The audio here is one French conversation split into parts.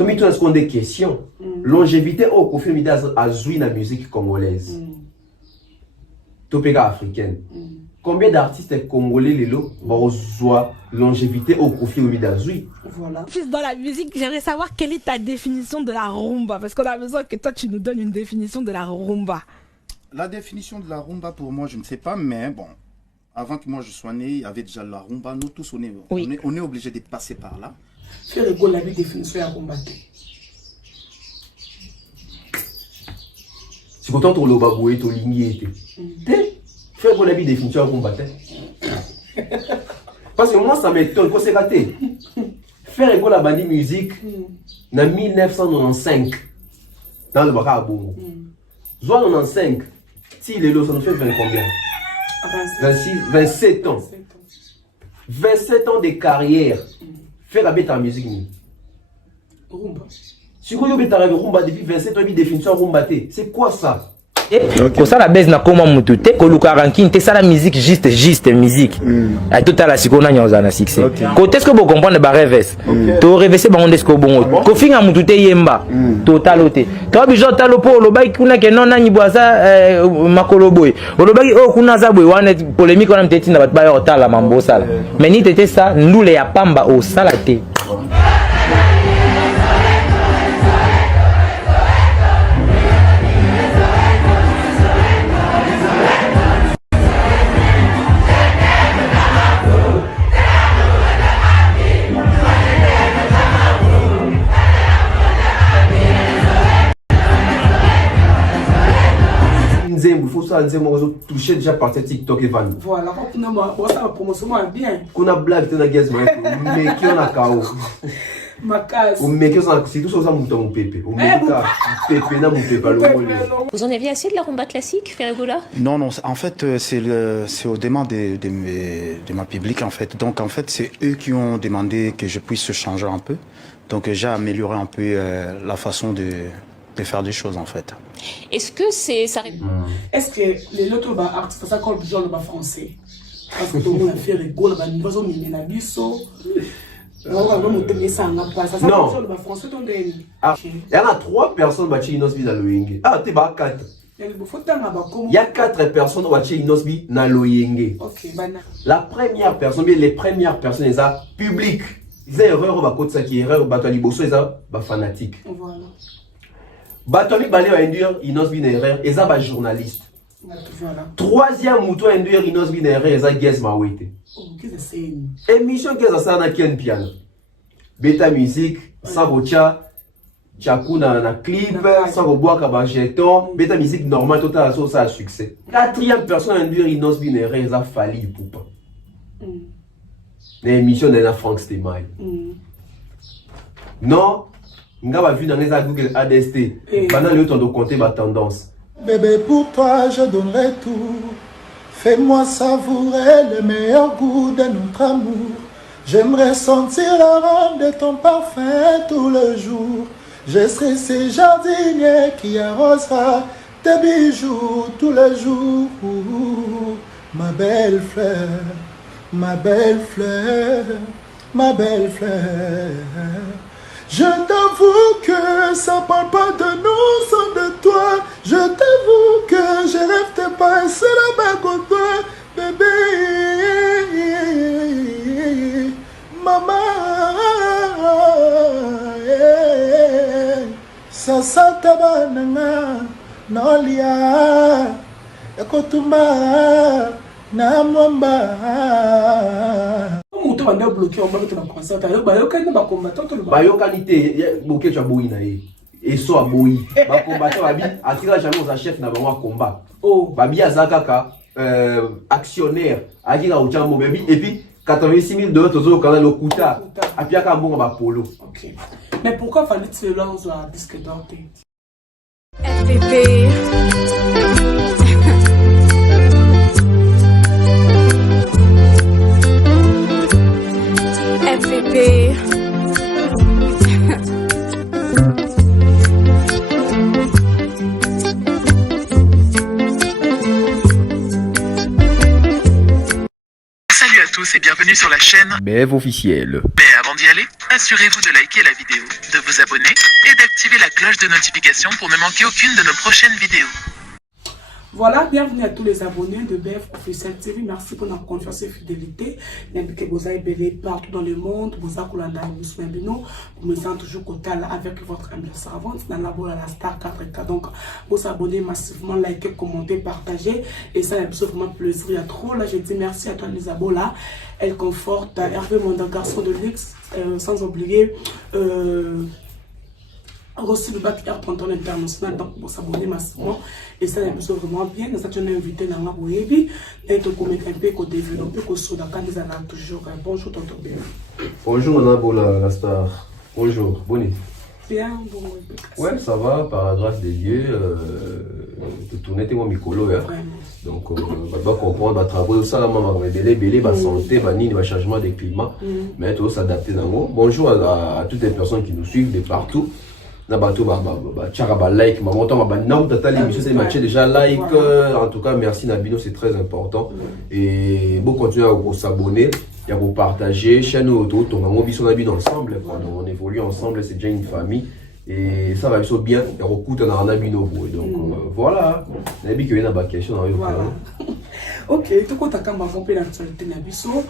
Tu me poses des questions. Longévité au confirme à jouer la musique congolaise. Topéga africaine. Combien d'artistes congolais les lots vont longévité au confirme d'Azoui? Voilà. Dans la musique, j'aimerais savoir quelle est ta définition de la rumba. Parce qu'on a besoin que toi tu nous donnes une définition de la rumba. La définition de la rumba pour moi, je ne sais pas, mais bon. Avant que moi je sois né, il y avait déjà la rumba. Nous tous, on est obligés de passer par là. Faire rigolo la définition de la rumba. C'est pourtant ton lobaboué, ton ligné. Faire rigolo la définition de la rumba. Parce que moi, ça m'étonne. Quand c'est raté. Faire rigolo la bande musique en 1995 dans le Baka Bongo. Soit 95, si les lots, ça nous fait 20 combien? 27 ans. 27 ans de carrière. Faire la bête en musique. Rumba. Si vous avez la rumba depuis 27 ans, définition rumba, c'est quoi ça? Ko ça la baisse na koma mutu te ko luka ranking te ça la musique juste musique à tout à la sikona nyoza na succès ko est-ce que vous comprenez ba reverse to reverser ba onde ko bongo ko finga mutu te yemba total ote to bijo talo po lo bai kuna ke non na nyibwaza makolo boy lo bai o kuna za boy wana polémique on mteti na bat ba yo tala mambo sala mais ni tete ça ndule ya pamba o sala te. Il faut ça, toucher déjà par TikTok et Van. Voilà, ça va promotion bien. Qu'on a blague, tu as gaz, mais qui on a KO. C'est tout ça, mon pépé. Vous en aviez assez de la rumba classique, Ferregola? Non, en fait, c'est au demande de ma public, en fait. Donc, en fait, c'est eux qui ont demandé que je puisse changer un peu. Donc, j'ai amélioré un peu la façon de faire des choses, en fait. Est-ce que ça... Est-ce que les autres artistes, ça comme besoin de français? Parce que tout le monde a fait rigolo, nous faisons des nabiso. Non. Il y en a 3 personnes qui ont été dans le Yenge. Ah, tu es 4. Il y a 4 personnes qui ont été dans le Yenge. La première personne, les premières personnes, elles sont publiques. Ils ont erreur, ils ont erreur, ils sont fanatiques. Voilà. Batoli balé induire inos binaire et ça ba journaliste. Troisième mouton induire inos binaire et ça guess ma wete. Émission que ça na ken piano. Beta musique, sabocha, chakuna na clip, saboboaka ba jeton, beta musique normale total ça a succès. Quatrième personne induire inos binaire et ça fali poupa. L'émission de la Frank Stemai. Non. Nga va vu dans les Google ADST. Pendant le temps de compter ma tendance. Bébé, pour toi, je donnerai tout. Fais-moi savourer le meilleur goût de notre amour. J'aimerais sentir l'arôme de ton parfum tout le jour. Je serai ce jardinier qui arrosera tes bijoux tous les jours. Ma belle fleur, ma belle fleur, ma belle fleur. Je t'avoue que ça parle pas de nous, sans de toi. Je t'avoue que je rêve de passer la main contre toi, bébé. Maman, ça tabananga, nolia, ekotuma, namwamba. On a bloqué, on va mettre la concert. Bayokalité, bloqué tu as boui naïe. Et soit boui. Ba combattant babi, attira jamais aux chefs na ba combat. Oh, babi azakaka actionnaire, akira uchambo baby et puis 86 000 $ toujours au canal Okuta. Apiaka mbongo ba polo. OK. Mais pourquoi fallait-il lancer un disque d'or? FPP. FPP. Salut à tous, tous et bienvenue sur la chaîne Bev officiel. Mais avant d'y aller, assurez-vous de liker la vidéo, de vous abonner et d'activer la cloche de notification pour ne manquer aucune de nos prochaines vidéos. Voilà, bienvenue à tous les abonnés de BF Officiel TV. Merci pour notre confiance et fidélité. N'importe que vous avez belé partout dans le monde. Vous avez vous me sentez toujours côté avec votre humble servante dans la boule à la Star 4K. Donc, vous abonnez massivement, likez, commentez, partagez. Et ça, c'est vraiment plaisir. Il y a trop. Là, je dis merci à toi, les abonnés là. Elle conforte Hervé Monda, garçon de luxe. Sans oublier. Aussi le bac Air Tonton International, donc pour s'abonner massivement et ça est vraiment bien. Nous avons invité dans la web d'être comme un peu qu'on développe que sur la candidat toujours. Bonjour Tonton Bien. Bonjour Nana la star. Bonjour, bonne. Bien, bon. Ouais, ça va, par la grâce de Dieu. De tourner tes micolo. Donc, on va comprendre, à travers ça, on va révéler la santé, le changement des climats, mais tout s'adapter dans le. Bonjour à toutes les personnes qui nous suivent de partout. Like, déjà like, en tout cas merci Nabino, c'est très important et vous continuez à vous s'abonner et à vous partager chaîne auto, ensemble, on évolue ensemble, c'est déjà une famille et ça va bien et recoute dans Nabino donc voilà, Nabi qui vient question dans ok, tout compte à quand on peut l'actualité Nabiso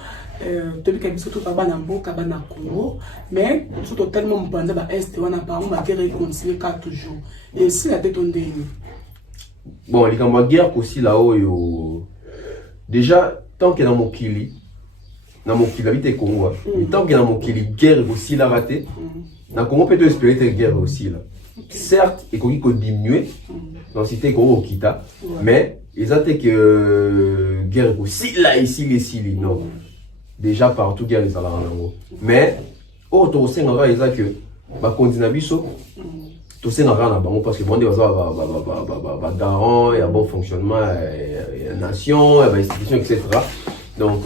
depuis que Nabiso tout va dans Kabana Congo, mais tout tellement bandé ba est on a pas on va réconcilier toujours. Et si la tête on dit bon, les gars, guerre aussi là-haut déjà tant qu'il est dans mon kili habite Congo, tant qu'il est dans mon kili guerre aussi la raté. Dans Congo peut espérer cette guerre aussi là. Certes, il faut diminuer dans la cité Congo Kita, mais ils ont que guerre aussi là ici non. Déjà partout guerre ils sont mais autre aussi on va dire que ba continue biso tout ça n'a rien à voir parce que bon des va garant et un bon fonctionnement et nation et institution etc. Donc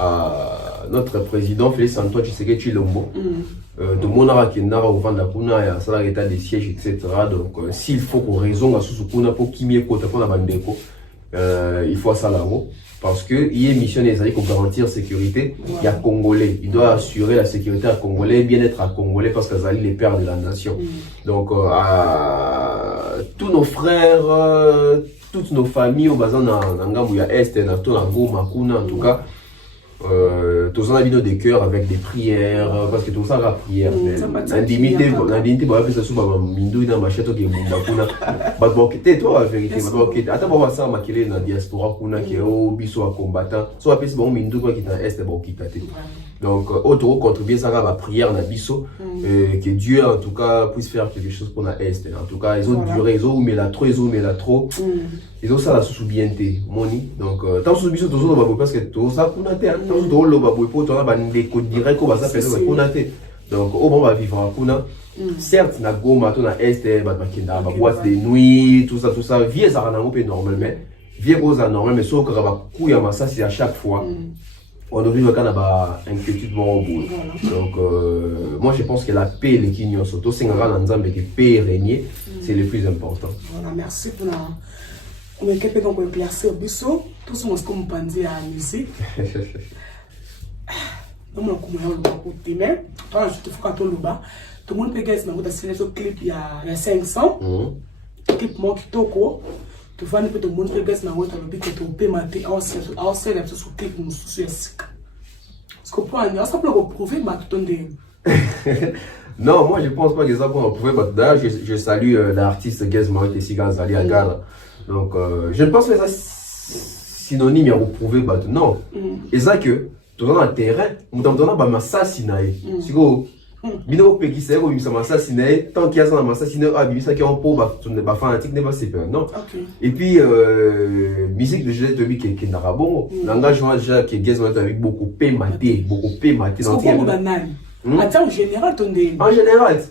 à notre président Félix Antoine Tshisekedi Tshilombo tout le monde a qui n'a pas vendre kuna ya sala état des sièges etc. Donc s'il faut qu'on raison à sous kuna pour qui mieux côté pour la bandeko il faut ça là-haut parce que il est mission des alliés pour garantir sécurité. Il y a Congolais, il doit assurer la sécurité à Congolais, bien-être à Congolais parce que les les pères de la nation. Donc à tous nos frères, toutes nos familles au bazar n'angamou ya est na to na Goma kuna en tout cas. Tous en avons des cœurs avec des prières parce que tout ça la prière l'indignité va faire ça sur mindu dans machette qui munda kuna ba bokete toi la vérité ba bokete ata ba ça makele na diaspora kuna qui au biso a combattant so apesi ba mindu quoi qui dans est ba okikate donc autre contribuer ça à la prière na biso que Dieu en tout cas puisse faire quelque chose pour la est en tout cas ils ont duré ils ont mais la trop ils ont ça la sous-bienté moni donc tant sous biso toujours ba parce que tout ça kuna te tant tout le ba pour toi ba ndeko direct ko ba ça fait kuna te donc au bon va vivre en kuna certes na Goma to na est ba kinda ba boîte de nuit tout ça vie ça rend un peu normal mais vie rose normal mais sauf que ba couille à ça c'est à chaque fois on devrait le Canada inquiétude bon bout. Donc moi je pense que la paix les Kenyans surtout c'est un grand ensemble que paix régner c'est le plus important. Voilà, merci pour la on est capable donc de placer au biso tout ce qu'on pense à la musique. Donc on commence à côté mais toi je te fais quand on le bas tout le monde peut gagner dans votre sélection clip il y a 500 clip moi qui toko tu vois un peu de monde peut gagner dans votre lobby que tu peux mater en c'est la sur clip nous sur ce qu'on prend ça peut prouver ma tout non moi je pense pas que ça pour prouver d'ailleurs je salue l'artiste Gazma et Siganzali Agara donc je ne pense pas que ça synonyme à prouver non et ça que tout dans le terrain nous t'entendons pas m'assassiner si go bino pe qui c'est ko bimisa m'assassiner tant qu'il y a ça m'assassiner ah bimisa qui en po ba fanatique n'est pas c'est peur non et puis musique de Juliette Tobi qui n'a bon l'engagement déjà qui Gazma avec beaucoup pématé dans en général, en général,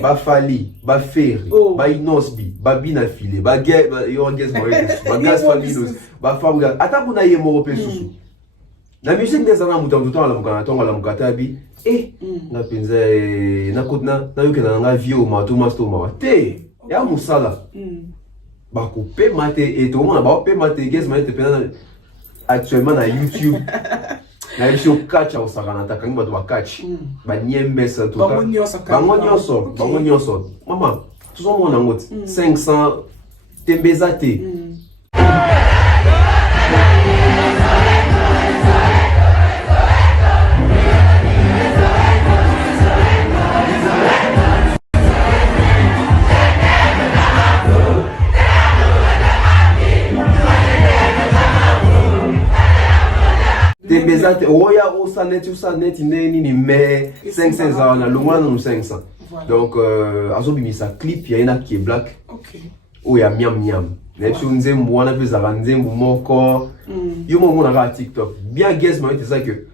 ba fali, ba ferry, ba inosbi, ba binafile, ba gay, ba yorges ba gas falinos, ba fabuga. Ata kuna ye moro pe susu. La musique des années mutam tout la mukana tonga la mukatabi. Na penza na kotna na yoke na nga vio ma to masto ma te. Ya musala. Ba couper mate et tout le monde ba couper mate guess ma te pena actuellement na YouTube. Na yebi au catch au saranata kangi ba doit catch. Ba niembe ça tout cas. Bango nyonso. Maman, tout ça mon angot 500 tembezate. Tembezate oya osanet nini mais 500 ans na longwa na 500. Donc azobimisa clip ya ina qui est black. OK. Oya miam. Na yebi nzembo wana pe za nzembo moko. Yo mo na TikTok. Bien guess moi c'est ça que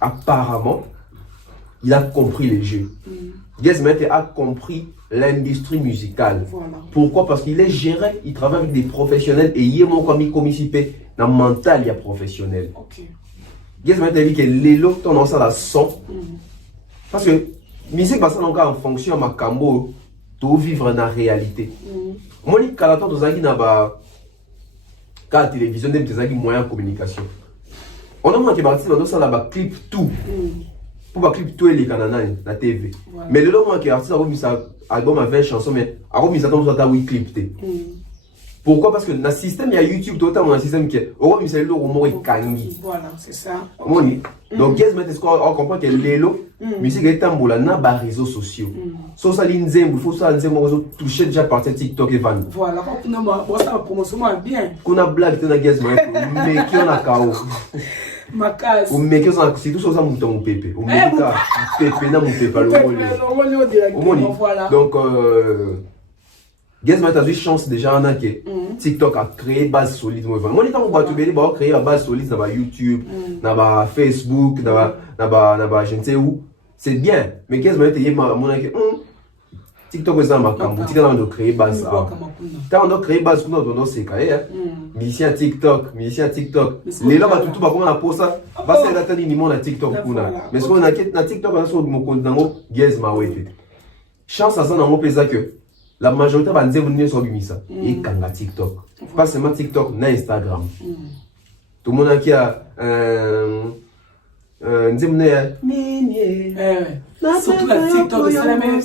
apparemment il a compris les jeux. Guess a compris l'industrie musicale. Voilà. Pourquoi? Parce qu'il est géré, il travaille avec des professionnels et il est mon comme il dans mental il y a professionnel. OK. Guess a dit que l'élo ton ça la son. Parce que musique passe encore en fonction ma cambo de vivre dans la réalité. Moi ni kalato to zaki na ba ka télévision dem zaki moyen de communication. On a moins que parti dans ça là clip tout. Pour ba clip tout les canana la TV. Mais le moment que artiste a remis sa album à 20 chansons mais a remis ça dans ta oui clip té. Pourquoi? Parce que dans le système il y a YouTube tout dans un système qui au remis ça le romo et kangi. Voilà, c'est ça. Moni. Donc qu'est-ce que on comprend que l'élo musique est tambola na ba réseaux sociaux. So ça l'inzembo, il faut ça l'inzembo réseau toucher déjà par TikTok et van. Voilà, on a ça promotion bien. Qu'on a blague dans guess mais qui on a kao. Makas. O mec ça c'est tout ça mon temps pépé. O mec pépé na mon pépé le moni. Donc guess moi t'as eu chance déjà en a que TikTok a créé base solide moi. Moi temps on va tout ba créer la base solide dans YouTube, dans Facebook, dans je ne sais où. C'est bien, mais qu'est-ce que tu as mon TikTok est dans ma cambo, TikTok on doit créer base. Quand on doit créer base, on doit se créer. Musicien TikTok. Les gens tout pas comment on a pour ça. Parce que là ni mon TikTok kuna. Mais ce qu'on a na TikTok on a sur mon compte dans guess ma ouais. Chance à ça dans mon pays que la majorité va dire venir sur Bimisa et kanga TikTok. Pas seulement TikTok, na Instagram. Tout le monde qui a surtout la TikTok, c'est la même.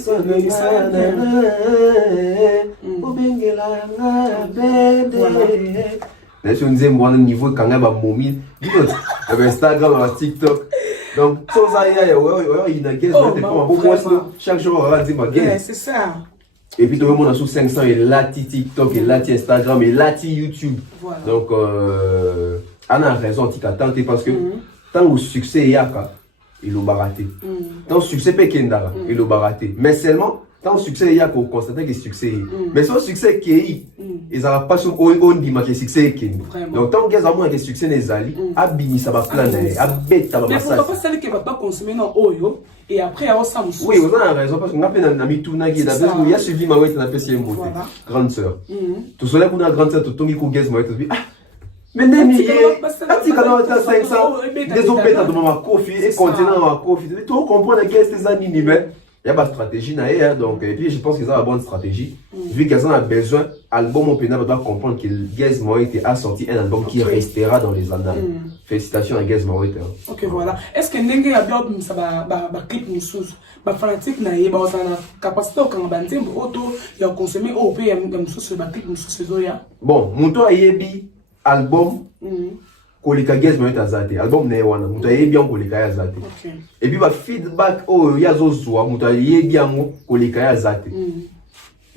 Je disais, moi, niveau quand même, momie, Instagram, TikTok. Donc, tout ça, il y a des chaque jour, on va dire, c'est ça. Et puis, tout le monde a sous 500 et là, TikTok, et là, Instagram, et là, YouTube. Donc, on a raison, tu parce que tant que succès il y a, il a baraté. Tant que succès Pekendara, il a baraté. Mais seulement, tant que succès il y a, qu'on constate que le succès mais ce succès qui est, ils n'ont pas sur on dit que le succès est. Donc, tant qu'ils ont un succès, les alliés, abini, ça va planer, abet, ça va passer. Mais pourquoi pas celle qui ne va pas consommer dans Oyo et après, on s'en fout. Oui, vous avez raison, parce qu'on a fait un ami tourna qui est là, il y a suivi ma ouais, on a fait si un beauté. Grande sœur. Tout cela, qu'on a grande sœur, tout le monde qui a fait, mais Nemi, tu as 500, des autres bêtes dans ma coffee, et continent dans ma coffee. Tu comprends que c'est ça, il y a pas de stratégie, donc, et puis je pense qu'ils ont la bonne stratégie. Vu qu'ils ont besoin, album Opena doit comprendre que Gaz Moïte a sorti un album qui restera dans les annales. Félicitations à Gaz Moïte. Ok, voilà. Est-ce que Nengue a bien ça va clip nous sous, va fanatique na yeba osana capacité au kanbanzem auto ya consommer au pays ya sous sur clip nous sous zoya. Bon, monto ayebi album kolika Gaz Moïte azate album na wana monto ayebi en kolika azate. Et puis ba feedback oh ya zozwa monto ayebi en kolika azate.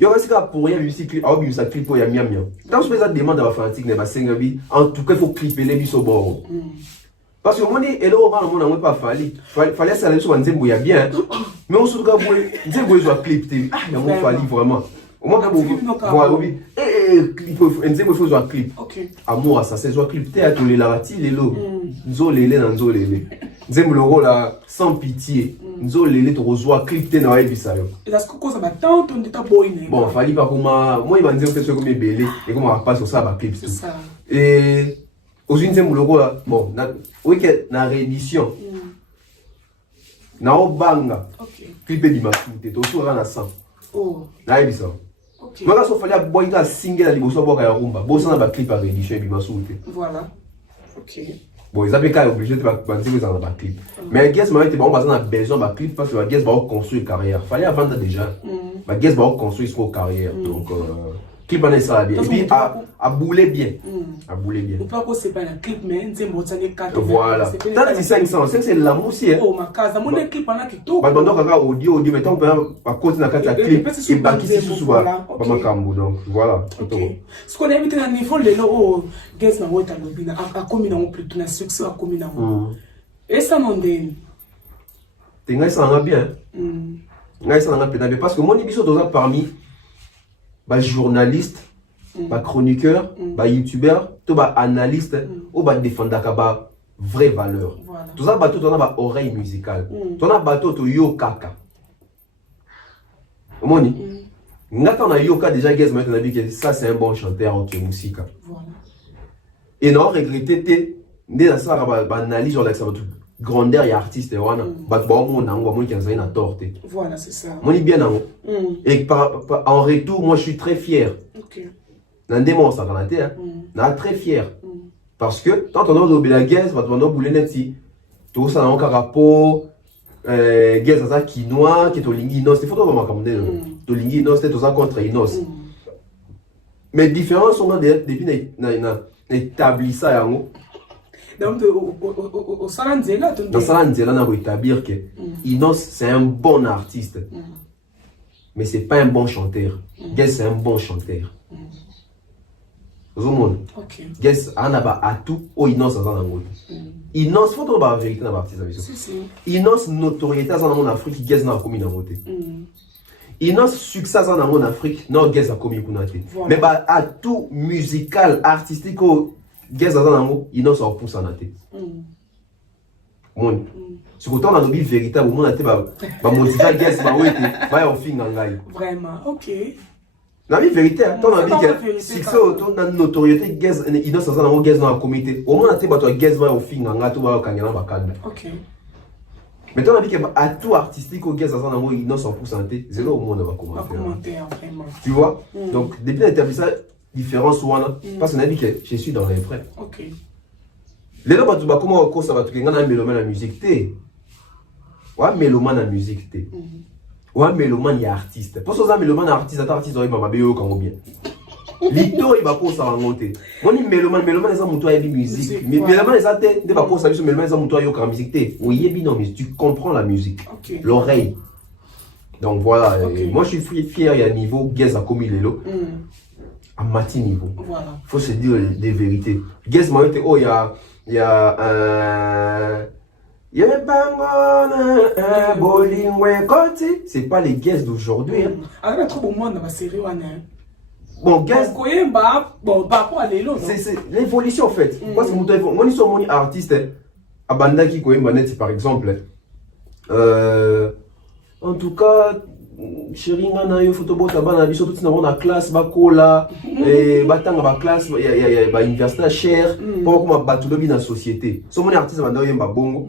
Yo reste pour rien musique ah bi ça clip ya miam miam. Dans ce cas demande à fanatique na ba sengabi en tout cas il faut clipper les biso bord. Parce que moi et là on n'a pas fallait ça sur nzembo ya bien mais on se doit nzembo zo clip ah il y a fallu vraiment au moins voilà oui clip nzembo faut zo clip amour ça c'est zo clip théâtre les larati les lo nzolele na nzolele nzembo le rôle sans pitié nzolele to zo clip té na wa ebisa yo et est-ce que cause ba tant on dit boy bon fallait pas comme moi il m'a dit que c'est comme belé et comment on passe sur ça ba clip tout et aujourd'hui nzembo le rôle bon oui que na réédition na obanga clip di masute to so na 100 na ebisa moi so fallait boy ka single ali boso boka ya rumba boso na ba clip à réédition di masute voilà ok Bon, ils avaient qu'à obligé de dire dans la clip. Mais Guess m'a été bon, on a besoin de clip parce que Guess va construire carrière. Fallait avant déjà. Guess va construire son carrière. Donc, clip en est ça bien. Et puis, à bouler bien. À bouler bien. On peut pas c'est pas un clip, mais c'est un 4. Voilà. T'as dit 500, c'est l'amour aussi. Oh, ma case, mon clip en a qui tout. Bah, pendant qu'on a audio, mais tant qu'on à cause de la clip, et bah, qui s'est sous voilà. Donc, voilà. Ce qu'on a mis dans le niveau, les lots, Guess n'a pas été à commun en plus, un succès à commun en. Et ça m'en donne. T'es là, ça en a bien. Ça en a bien. Parce que mon émission doit parmi les journalistes, les chroniqueurs, les youtubeurs, les analystes, ou les défendeurs de vraie valeur. Tout ça, tout on a oreille musicale. Tout on a bateau to yo kaka. Moni. Quand on a yo kaka déjà Guess maintenant dit que ça c'est un bon chanteur en musique. Et non regretter t'es dans ça analyse sur l'exemple grandeur et artiste voilà c'est ça. Moi bien et en retour moi je suis très fier. Très fier parce que tant on a la Guess va on bouler net si tout ça dans rapport Guess ça quinoa qui est au lingi non c'est photo vraiment comme des to lingi non c'est tout ça contre inos mais différence sont depuis établi ça yango. Donc, au Salanzela, dans Salanzela, on va établir que Inos, c'est un bon artiste. Mais c'est pas un bon chanteur. Guess, c'est un bon chanteur. Guess, on a à tout, au Inos, ça en Inos, faut trouver la vérité dans l'artiste. Inos, notoriété en Afrique, Guess, n'a pas commis dans le côté. Inos, succès en Afrique, non, Guess, a commis dans le côté. Mais à tout musical, artistique, Guess dans l'amour, il n'ose pas pousser en tête. Mon. Si vous avez une véritable, vous avez motivé Guess, va fin vraiment, ok. La vie vérité, ton avis que succès autour de notoriété Guess, il n'ose pas Guess dans la communauté. Au moins, tu vas Guess va au fin tout va au Kangana Bakanda. Ok. Mais ton avis que à tout artistique au Guess dans l'amour, il n'ose pas pousser en tête. C'est là où on va commenter. Tu vois? Donc, depuis l'établissement. Différence ou parce qu'on a dit que je suis dans les vrais. Ok. Les gens vont comment ça va tout un mélomane la musique té. Ouais mélomane la musique té. Ouais mélomane y artiste. Pour ça mélomane artiste il va bien comme bien. Lito il va pour ça monter. Moi ni mélomane ça muto y musique. Mais mélomane ça té de va pour ça mélomane ça muto y musique té. Oui non mais tu comprends la musique. L'oreille. Donc voilà, moi je suis fier il y a niveau Guess a commis les lots. À matin niveau. Voilà. Faut se dire des vérités. Guess m'a dit oh il y a c'est pas les Guess d'aujourd'hui. Alors trop bon monde dans la série bon Guess bon par rapport à l'élo. C'est l'évolution en fait. Parce que moi ils sont mon artiste à banda qui koyemba net par exemple. En tout cas chérie ngana yo photo bota bana biso tout na la classe bakola et batanga ba classe ya ba université cher pour comme batu lobi na société so mon artiste banda yemba bongo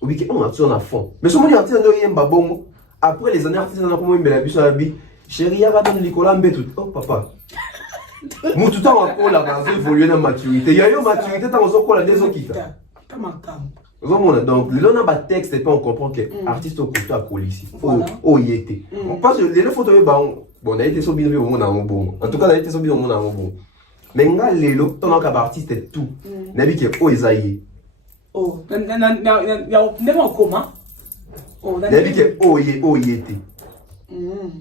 obi ke on a tout en fond mais so mon artiste banda yemba bongo après les années artistes na comme mbela biso abi chérie ya gadon likola mbetu oh papa mu tout temps akola ba évoluer na maturité ya yo maturité tant ozokola des okita donc le long de texte et pas on comprend que artiste au côté à ici oh y était on passe les photos bon on a été sur bien au monde bon en tout cas on a été sur bien au monde bon mais nga lelo ton artiste est tout nabi que oh isaïe oh never en commun nabi que oh y était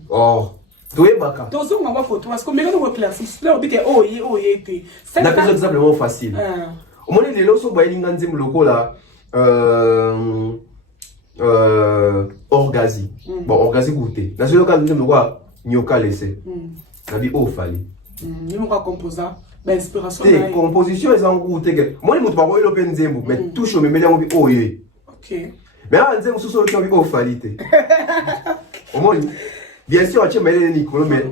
oh tu es baka tozo ngamba photo parce que mais quand on classe là on dit que oh y était c'est un exemple facile au moins lelo so ba linga nzim lokola orgazi bon orgazi goûté dans ce cas nous quoi nyoka laissé ça dit oh fallait ni mon composant ben inspiration des compositions ils ont goûté que moi les mots pas le penzembo mais touche mais melia obi oh yé ok mais en nzembo sous solo qui oh fallait au moins bien sûr tu mets les Nicolas mais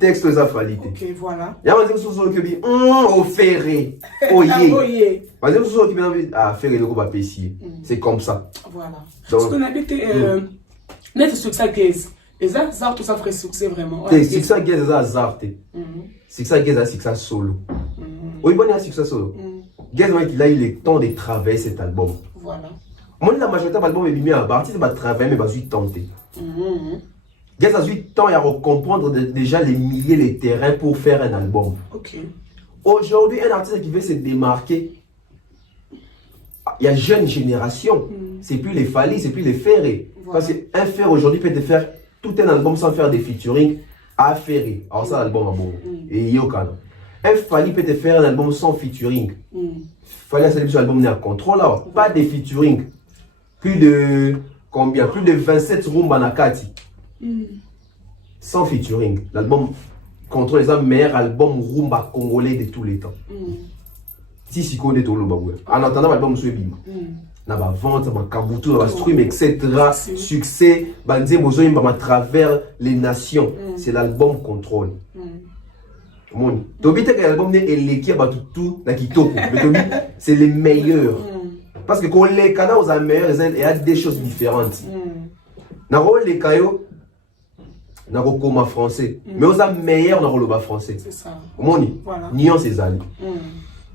texte ça fallait ok voilà il y a un nzembo sous solo qui dit oh ferré oh yé par exemple, ceux qui viennent à faire le groupe à Pessi, c'est comme ça. Voilà. Parce qu'on habite net succès Guess. Et ça, tout ça ferait succès vraiment. C'est succès Guess, ça zarte. Succès Guess, c'est succès solo. Oui, bon, il y a succès solo. Gaz Mawete, il a eu le temps de travailler cet album. Voilà. Moi, la majorité de l'album est bien à partir de travailler, mais je vais tenter. Gaz a eu le temps à comprendre déjà les milliers de terrains pour faire un album. Ok. Aujourd'hui, un artiste qui veut se démarquer, il y a jeune génération. C'est plus les Fally, c'est plus les Ferré. Voilà. Parce qu'un Ferré aujourd'hui peut te faire tout un album sans faire des featuring à Ferré. Alors ça, l'album est bon. Et Yokana. Un Fally peut te faire un album sans featuring. Fally a célébré son album n'est à contrôle là. Pas de featuring. Plus de combien? Plus de 27 Rumba Nakati. Sans featuring. L'album contrôle les meilleurs albums Rumba congolais de tous les temps. Si si connaît tout le bagou. En attendant l'album sur Bima. Na ba vente, ma kabutu, na ba stream, etc. Succès, banze bozo à travers les nations. C'est l'album Contrôle. Tobi te que l'album n'est eleki ba tout na kitoko. Mais Tobi c'est les meilleurs. Parce que quand les canaux aux meilleurs, il y a des choses différentes. Na rôle les caillots na rokoma français. Mais aux meilleurs na rôle français. C'est ça. Moni. Nion ces amis.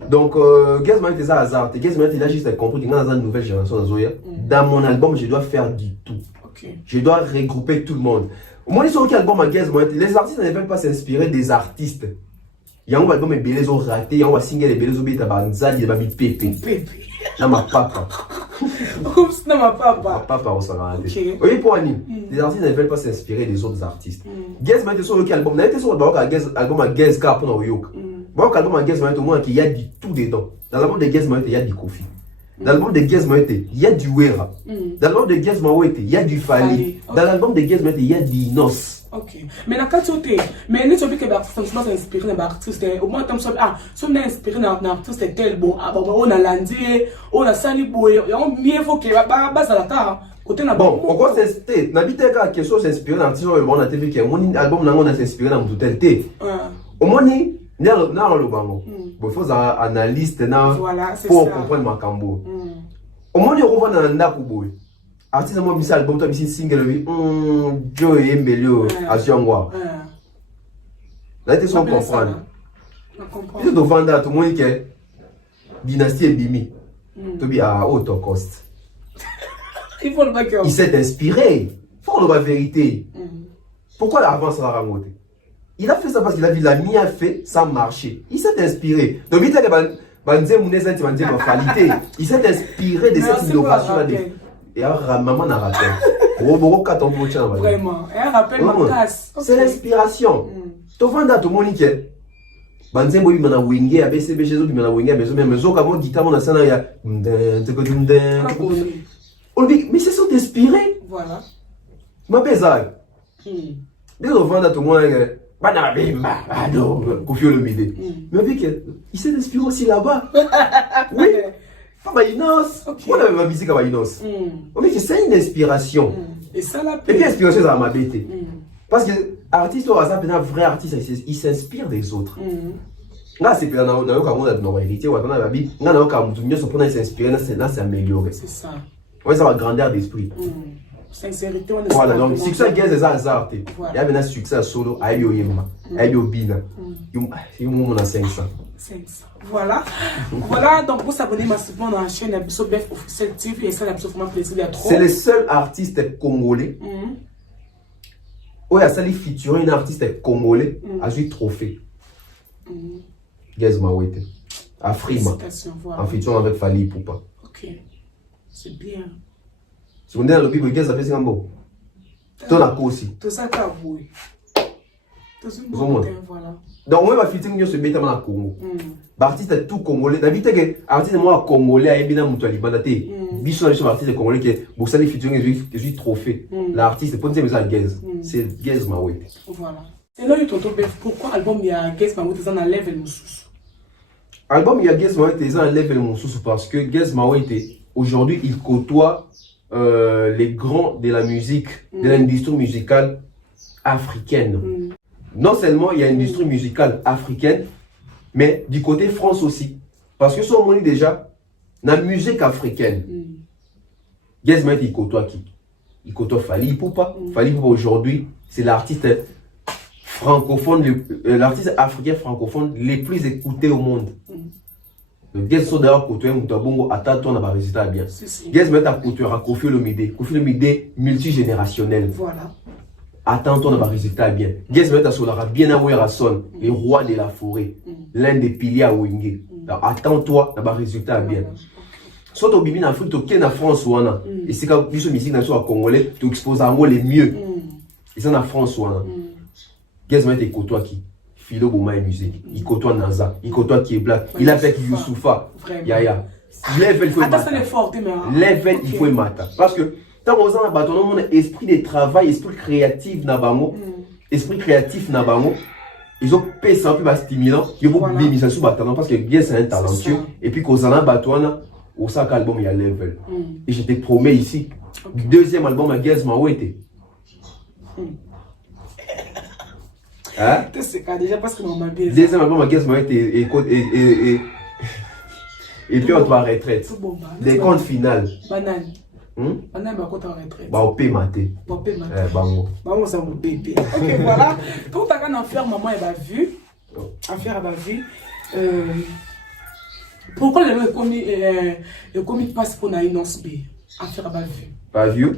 Donc, Gaz Mawete c'est ça hasard. Gaz Mawete il a juste compris que dans une nouvelle génération dans mon album, je dois faire du tout. Je dois regrouper tout le monde. Au moins, sur album à Gaz Mawete, les artistes ne veulent pas s'inspirer des artistes. Il y a un album et ils ont raté, il y a un single et ils ont été banzal, il y a un pépé. Dans ma papa. Oups, dans ma papa. Ma papa, on s'en a raté. Oui, pour Annie, les artistes ne veulent pas s'inspirer des autres artistes. Gaz Mawete sur le album, il y a sur l'album à Gaz Car pour Yoka. Bon, quand l'album de Gaz Mawete, au moins, il y a du tout dedans. Dans l'album de Gaz Mawete, il y a du Kofi. Dans l'album de Gaz Mawete, il y a du Wera. Dans l'album de Gaz Mawete, il y a du Fally. Dans l'album de Gaz Mawete, il y a du Inos. Ok. Mais dans le cas mais nous savons que les artistes sont inspirés par l'artiste. Au moins, si on est inspiré par l'artiste tel, bon, on a Landier, on a Saliboy, on a mieux faut que base à la table. Bon, pourquoi c'est n'habite qu'à quelque chose s'inspirer dans l'artiste, on a TV qui est mon album, on a s'inspiré dans tout tel thé. Au moins, non, le bango. Il faut analyste pour comprendre ma cambo. Au moins, il y a un peu de artiste, moi, je album, toi, je single, Joe et Mbelio, à Ziangwa. Là, tu sans comprendre. Tu dois vendre à tout le monde qui est dynastie et Bimi. Tu dis à haute cost. Il s'est inspiré. Il faut la vérité. Pourquoi l'avance va raconter? Il a fait ça parce qu'il a vu la mienne fait, ça marchait. Il s'est inspiré. Donc, il s'est inspiré de cette innovation-là. Et alors, maman n'a raté. Vraiment. Et elle rappelle ma casse. C'est l'inspiration. Tu vois, tout le monde qui est. Banzembo bimana wenge abcb jezo bimana wenge abezo mais zoka mo guitare mon asana ya mais c'est sont inspirés. Voilà. Ma pesa. Dès qu'on vend à tout le monde bana bimba ado Koffi Olomide. Mais puis il s'est inspiré aussi là-bas. Oui. Pas Inos. On a ma musique à Inos. On dit que c'est une inspiration. Et ça la paix. Et puis l'inspiration ça m'a bêté. Parce que artiste au hasard, un vrai artiste, il s'inspire des autres. Là, c'est dans notre réalité, on a vie, on a s'inspirer, c'est amélioré. C'est ça. Oui, ça va grandeur d'esprit. Sincérité, on est. Voilà, donc succès gagne des hasards. Il y a maintenant succès solo, Ayo Yemma, Ayo Bina. Il y a 500. Voilà. Voilà, donc pour s'abonner massivement dans la chaîne Abisso Bef Officiel TV, et ça, l'Abisso vraiment plaisir à trop. C'est le seul artiste congolais. Oui, à ça, les featuring un artiste congolais a eu trophée. Gaz Mawete. À Frima. En featuring avec Fally Ipupa. Ok. C'est bien. Si vous êtes dans le Bible, Gaz a fait un beau. Tout la aussi. Tout ça, t'as avoué. Voilà. Donc, on va featuring mieux ce bêta dans le Congo. L'artiste tout congolais. D'habitude, l'artiste moi congolais a bien mon toilette. Bisson sur l'artiste congolais qui est pour ça les featuring je suis trophée. L'artiste pour dire mais Gaz. C'est Gaz Mawete. Voilà. Et là, pourquoi album il y a Gaz Mawete dans un level Moussous? Album il y a Gaz Mawete dans un level Moussous parce que Gaz Mawete aujourd'hui il côtoie les grands de la musique, de l'industrie musicale africaine. Non seulement il y a une industrie musicale africaine, mais du côté France aussi. Parce que si on dit déjà, dans la musique africaine, Gaz Mawete il côtoie qui? Il côtoie Fally Ipupa. Fally Ipupa aujourd'hui, c'est l'artiste francophone, l'artiste africain francophone le plus écouté au monde. Donc, Guess so d'ailleurs côté Moutabongo attend ton à résultat bien. Guess met à côté à Kofi Olomide multigénérationnel. Voilà. Attends ton à résultat bien. Guess met à Solara bien à Son, le roi de la forêt, l'un des piliers à Wingé. Attends-toi à résultat bien. Soit au Bibi en Afrique, tu es en France ou en et c'est quand tu es musique nationale congolais, tu exposes en les mieux. Et c'est en France ou en Guess met et côtoie qui Philo Bouma et musique. Il côtoie Naza, il côtoie qui est black. Il a fait Youssoufa. Yaya. Level il faut mater. Level il faut mater. Parce que tant qu'on a bâton mon esprit de travail, esprit créatif na bango, esprit créatif na bango, ils ont payé ça plus stimulant. Il y a beaucoup de mise sous bâton parce que bien c'est un talentueux et puis qu'on a bâton au sac album il y a level. Et je te promets ici, deuxième album à Guess Mawete. Hein? Déjà parce que maman bien. Deuxième album à Guess Mawete et puis on va retraite. Des comptes finales. Banane. Banane va compte en retraite. Bah on paie maté. Bon paie maté. Bango. Bango ça mon bébé. Ok voilà. Quand tu as un affaire maman elle a vu. Affaire elle a vu. Pourquoi le comique passe pour une annonce B? Affaire elle a vu. Pas vu?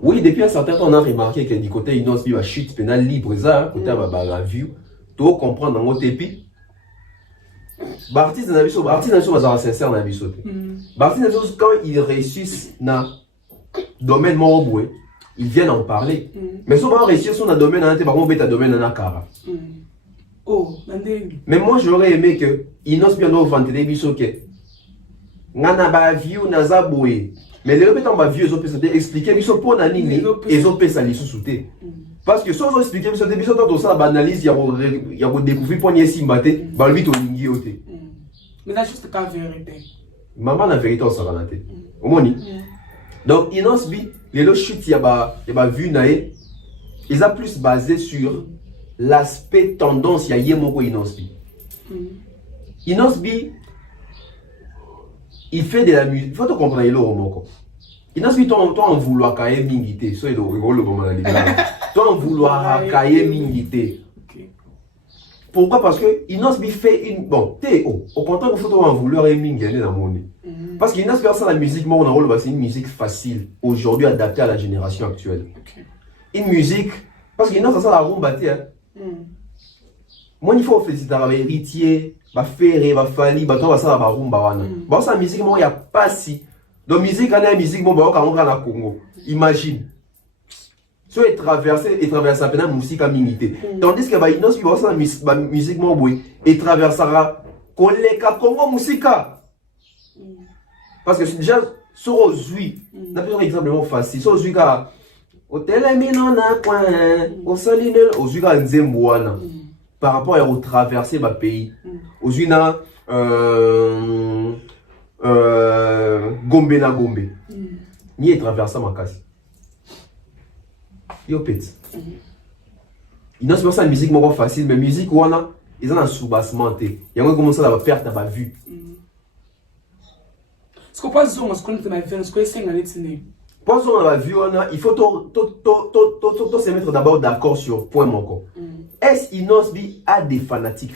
Oui, depuis un certain temps, on a remarqué que du côté Inos Bi, la chute pénale libre, ça, côté la vue, tu dois comprendre dans votre épi. L'artiste n'a pas sincère dans la vie. L'artiste, quand ils réussissent dans le domaine moroboué, ils viennent en parler. Mais si on va réussir sur un domaine, on va domaine dans la cara. Mais moi, j'aurais aimé que Inos Bi, on va vendre des bisous que Nana ba view naza boé. Mais les répétants ba vieux ils ont pu expliquer ils sont pour nani ils ont pu ça les sous-souter. Parce que sans expliquer ils ont des dans ça banalise il y a découvrir pour nier simbaté ba lui to lingi oté. Mais là juste ta vérité. Maman la vérité on s'en raté. Au moni. Donc Inos Bi les lo chute il y a ba vu naé ils a plus basé sur l'aspect tendance il y a yemoko Inos Bi. Inos Bi il fait de la musique. Il faut te comprendre, il est au Moko. Il n'a pas en vouloir cailler mingité. Ça, il est au moment de toi en vouloir cailler mingité. Pourquoi? Parce que Inos Bi fait une. Bon, au contraire, il faut en vouloir mingité dans le monde. Parce qu'il n'a pas ça la musique, moi, on a rôle, c'est une musique facile, aujourd'hui adaptée à la génération actuelle. Une musique. Parce qu'il n'a pas ça la rumba, moi, il faut féliciter un héritier. Ba ferré ba fali ba to ba sala ba rumba wana ba sa musique mo ya pasi donc musique ana musique mo ba ka on na Congo imagine so et traverser à peine musique à minité tandis que ba Inos ba sa musique mo boy et traversera koleka Congo musika parce que déjà sur ozui n'a pas un exemple facile sur ozui ka hôtel mino na coin au solinel ozui ka nzembo wana par rapport à traverser ma pays. Aux Uina, Gombe na Gombe. Ni est traversé ma casse. Yo pète. Il n'a pas ça musique moins facile, mais musique ou on ils ont un sous-bassement. Il y a un comment ça va perdre ta vue. Ce qu'on passe sur ce qu'on te m'a fait, ce qu'on essaie de l'étiner. Pour ça, on a vu, il faut se mettre d'abord d'accord sur point mon corps. Est-ce Inos Bi a des fanatiques?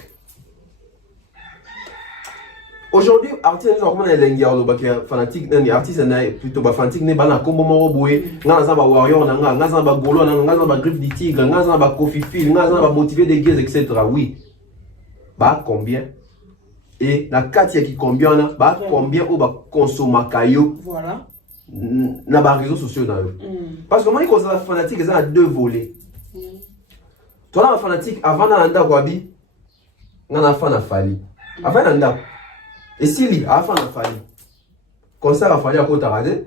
Aujourd'hui, artiste normalement est fanatique, artiste plutôt fanatique n'est pas na combo moroboué, ngaza ba warrior, ngaza ba golo, ngaza ba griffe du tigre, ngaza ba coffee fil, ngaza ba motiver des gays, etc. Oui. Bah combien? Et la Katia qui combien bah combien ou bah consommer caillou? Voilà. Na ba réseaux sociaux na eux. Parce que moi quand ça fanatique ils ont deux volets. Toi la fanatique avant na anda kwabi ngana fa na fali. Avant anda et si avant na fali. Concert a fali à côté radé.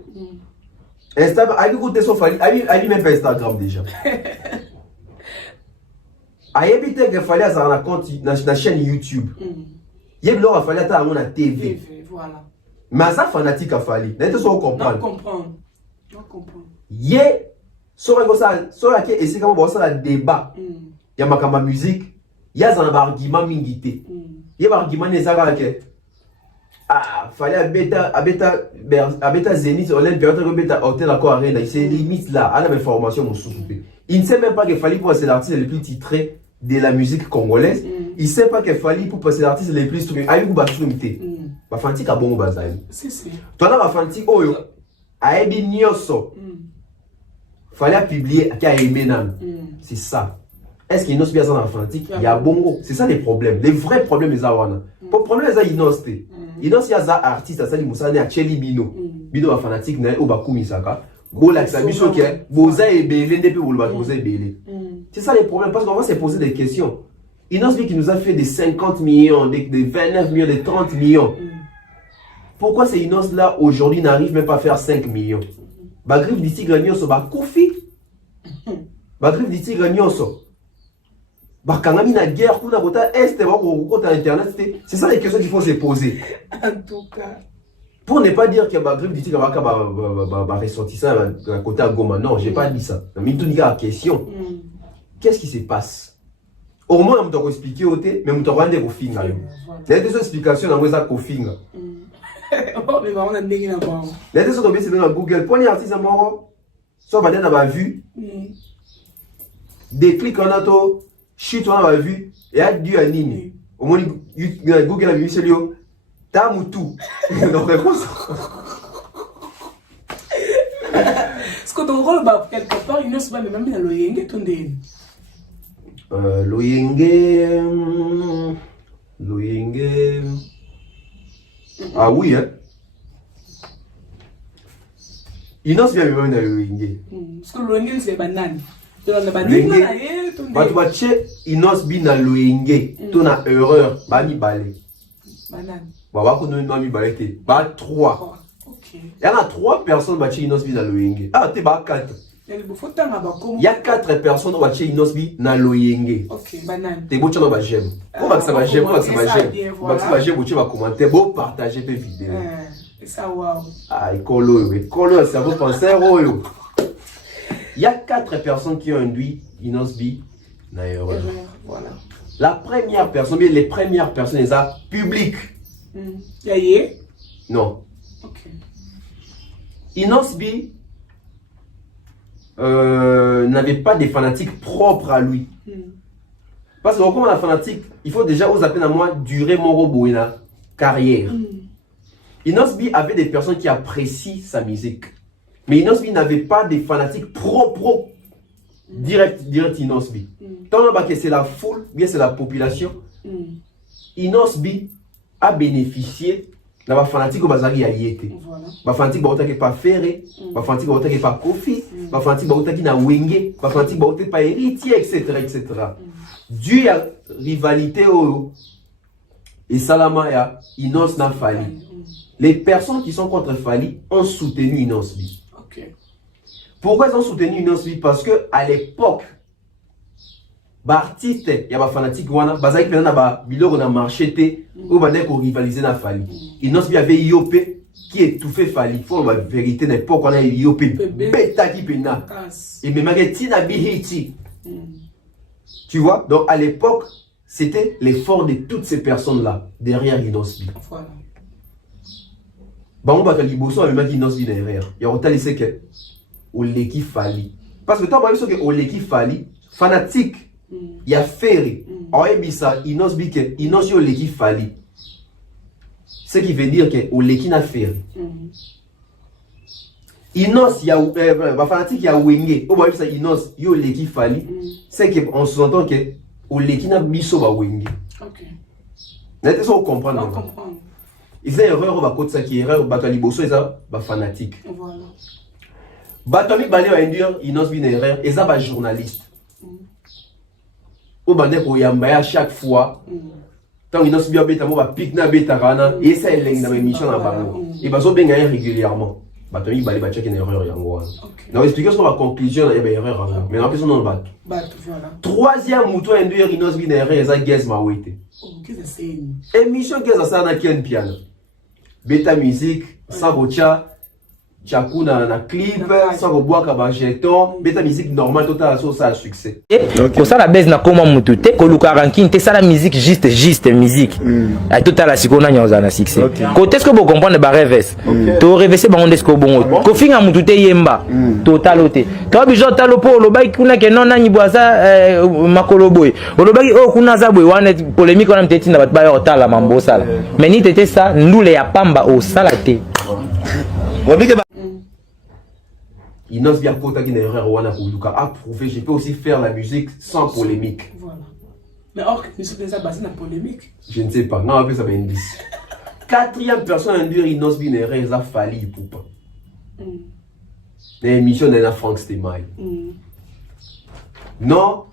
Instagram a écouté son fali, a même pas Instagram déjà. A évité que fali à sa compte na chaîne YouTube. Yeb leur a fali à ta mon TV. Voilà. Mais ça fanatique a fallu. N'était pas comprendre. Non comprendre. Yé, sur la qui est comme bon ça le débat. Il y a ma musique, il y a un argument mingité. Il y a un argument des que fallait à bêta Zénith Olympe bêta hôtel à Arena, c'est limite là à la information mon sous. Il ne sait même pas qu'il fallait pour c'est l'artiste le plus titré de la musique congolaise. Il sait pas qu'il fallait pour passer l'artiste les plus trucs. Aïe ou basumité. Bafantik a bon bazali. C'est ça. Toi là bafantik oyo. Aïe nyoso. Fallait publier qui a aimé nam. C'est ça. Est-ce qu'il y a une dans l'Atlantique? Il y a bongo. C'est ça les problèmes. Les vrais problèmes, les awana. Le problème, c'est Inos. Inos, il y a des artistes, ça, il y a Cheli Bino. Bino, un fanatique, il y a Obaku Misaka. Go, la Sabiso, qui est Boza et Belé, depuis Boza et Belé. C'est ça les problèmes, parce qu'on va se poser des questions. Inos, qui nous a fait des 50 millions, des 29 millions, des 30 millions. Pourquoi ces Inos là, aujourd'hui, n'arrivent même pas à faire 5 millions? Bagrif d'ici, Gagnoso, Bakoufi. Bagrif d'ici, Gagnoso. Bakangami na guerre, kuna kota est, kota internet, c'est ça les questions qu'il faut se poser. En tout cas. Pour ne pas dire que Bagrif dit que ressortissant à côté à Goma. Non, j'ai pas dit ça. Mais tout la question. Qu'est-ce qui se passe? Au moins, on t'a expliqué au thé, mais on t'a rendu au finger. Il y a des explications dans le finger. Oh, mais on a des gens là-bas. Il y a des autres qui dans Google. Pour les artistes à mort, soit on a vu. Des clics en auto. Chut, on a vu, et a dû à Nini. Au moins, Google a vu celui-là. T'as moutou. Donc, réponse. Est-ce que ton rôle, quelque part, il ne se passe même dans le Yenge, ton dé? Loyenge. Ah oui, hein. Il n'ose bien même dans le Yenge. Parce que le Yenge, c'est banane. Batubache inosbi na loyenge to na erreur ba mi balé banane ba ko no mi balé te ba 3. OK. Il y a 3 personnes bache inosbi na loyenge. Ah te ba 4. Il y a 4 personnes bache inosbi na loyenge. OK, banane. Te bocha no ba j'aime. Pour que ça va j'aime, pour que ça va j'aime. Pour que ça va j'aime, bocha ba commenter, bo partager pe vidéo. Ça wow. Ah écolo, ça vous penser oyo. Il y a 4 personnes qui ont induit Inosbi na erreur. Voilà. La première personne, bien les premières personnes, les a publiques. Yaye? Non. Ok. Inosbi n'avait pas des fanatiques propres à lui. Parce que comme la fanatique, il faut déjà aux appels à moi durer mon robot la carrière. Inosbi avait des personnes qui apprécient sa musique. Mais Inosbi n'avait pas des fanatiques pro direct Inosbi. Tant que c'est la foule, bien c'est la population. Inosbi a bénéficié de la fanatique au bazar yété. La fanatique qui pas ferré, la fanatique qui pas kofi, la fanatique qui na wenge, la fanatique qui pas héritier, etc. Dû à rivalité et Salama ya Inos na Fali. Les personnes qui sont contre Fali ont soutenu Inosbi. Pourquoi ils ont soutenu Inosbi? Parce que à l'époque, l'artiste, il y a des fanatiques, il y a des marché, ou des rivaliser na Fali. Inosbi avait IOP qui étouffait Fali. Il faut la vérité, l'époque, on a IOP bêta qui pena. Et même Tina Bihiti. Tu vois? Donc à l'époque, c'était l'effort de toutes ces personnes-là derrière Inosbi. Voilà. Bon, on va dire que même Inosbi derrière. Il y a autant laissé que Oleki Fali. Parce que toi, tu as Oleki Fali, fanatique, il y a Ferré. On a mis ça, Inosbi que Inosbi Oleki Fali. Ce qui veut dire que Oleki n'a Ferré. Inos, il y a fanatique, il y a Wenge. On va dire ça, Inos, il y a Oleki Fali. C'est qu'on s'entend que Oleki n'a biso ba Wenge. Ok. N'est-ce pas comprendre? Ils ont erreur, on va côté ça qui est erreur, Bataliboso, ils ont fanatique. Voilà. Batomi Balé va induire Inosbi na erreur, ils ont journaliste. Au bandé pour yamba à chaque fois. Tant Inosbi a bêta, moi, pique na bêta rana, et ça est l'un dans mes missions à Bango. Et bah, so bien régulièrement. Batomi Balé va checker une erreur yango. Donc, explication sur la conclusion, il y a une erreur. Mais en plus, on en bat. Troisième mouton induire Inosbi na erreur, ils ont guess ma wété. Émission guess à ça, on a qui piano. Beta musique, Sabocha. Tchakou na clip, sans boire kaba jeton, beta musique normale total ça succès. Ko ça la baisse na koma mutu te ko luka ranking te ça la musique juste musique. Ay total la sikona nyoza na succès. Côté ce que vous comprenez ba revers. To reverser ba onde ce ko bon. Ko finga mutu te yemba. Total ote. To bijo talo po lo bai kuna ke non na nyibwaza makolo boy. Lo bai o kuna za boy wana polémique wana mteti na bat ba yo tala mambo sala. Mais ni tete ça ndule ya pamba o sala te. Inos bien kota qui n'est erreur wana kuluka approuvé, je peux aussi faire la musique sans polémique. Voilà. Mais or que musique déjà basée dans polémique. Je ne sais pas, non après ça va indice. Quatrième personne en dire Inos bien erreur ça fali poupa. L'émission de la Frank Stemai. Non,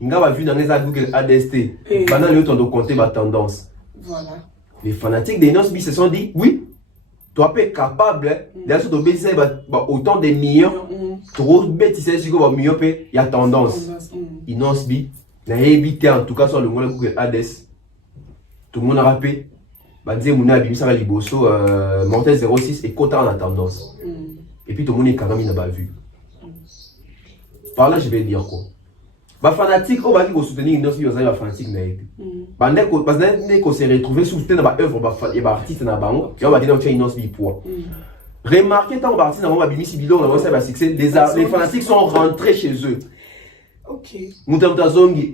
nga va vu dans les Google ADST. Pendant le temps de compter ma tendance. Voilà. Les fanatiques de Inos se sont dit oui. Toi, tu es capable de autant de millions. Trop bêtises, si tu il y a tendance. Inosbi, n'a évité en tout cas sur le monde Google Hades. Tout le monde a rappelé. Badze Mouna Bimi Sara Liboso, Mortel 06 et Kota en tendance. Et puis tout le monde est quand même n'a vu. Par là, je vais dire quoi. Les fanatiques, on va soutenir Inosbi, ils ont fanatique. Parce qu'on s'est retrouvé sous le œuvre et artiste dans bango et on va dire que Inosbi poids. Remarquez tant parti dans mon Bimi Sibilo on a ça va succès les fanatiques sont rentrés chez eux. OK. Mutamta Zongi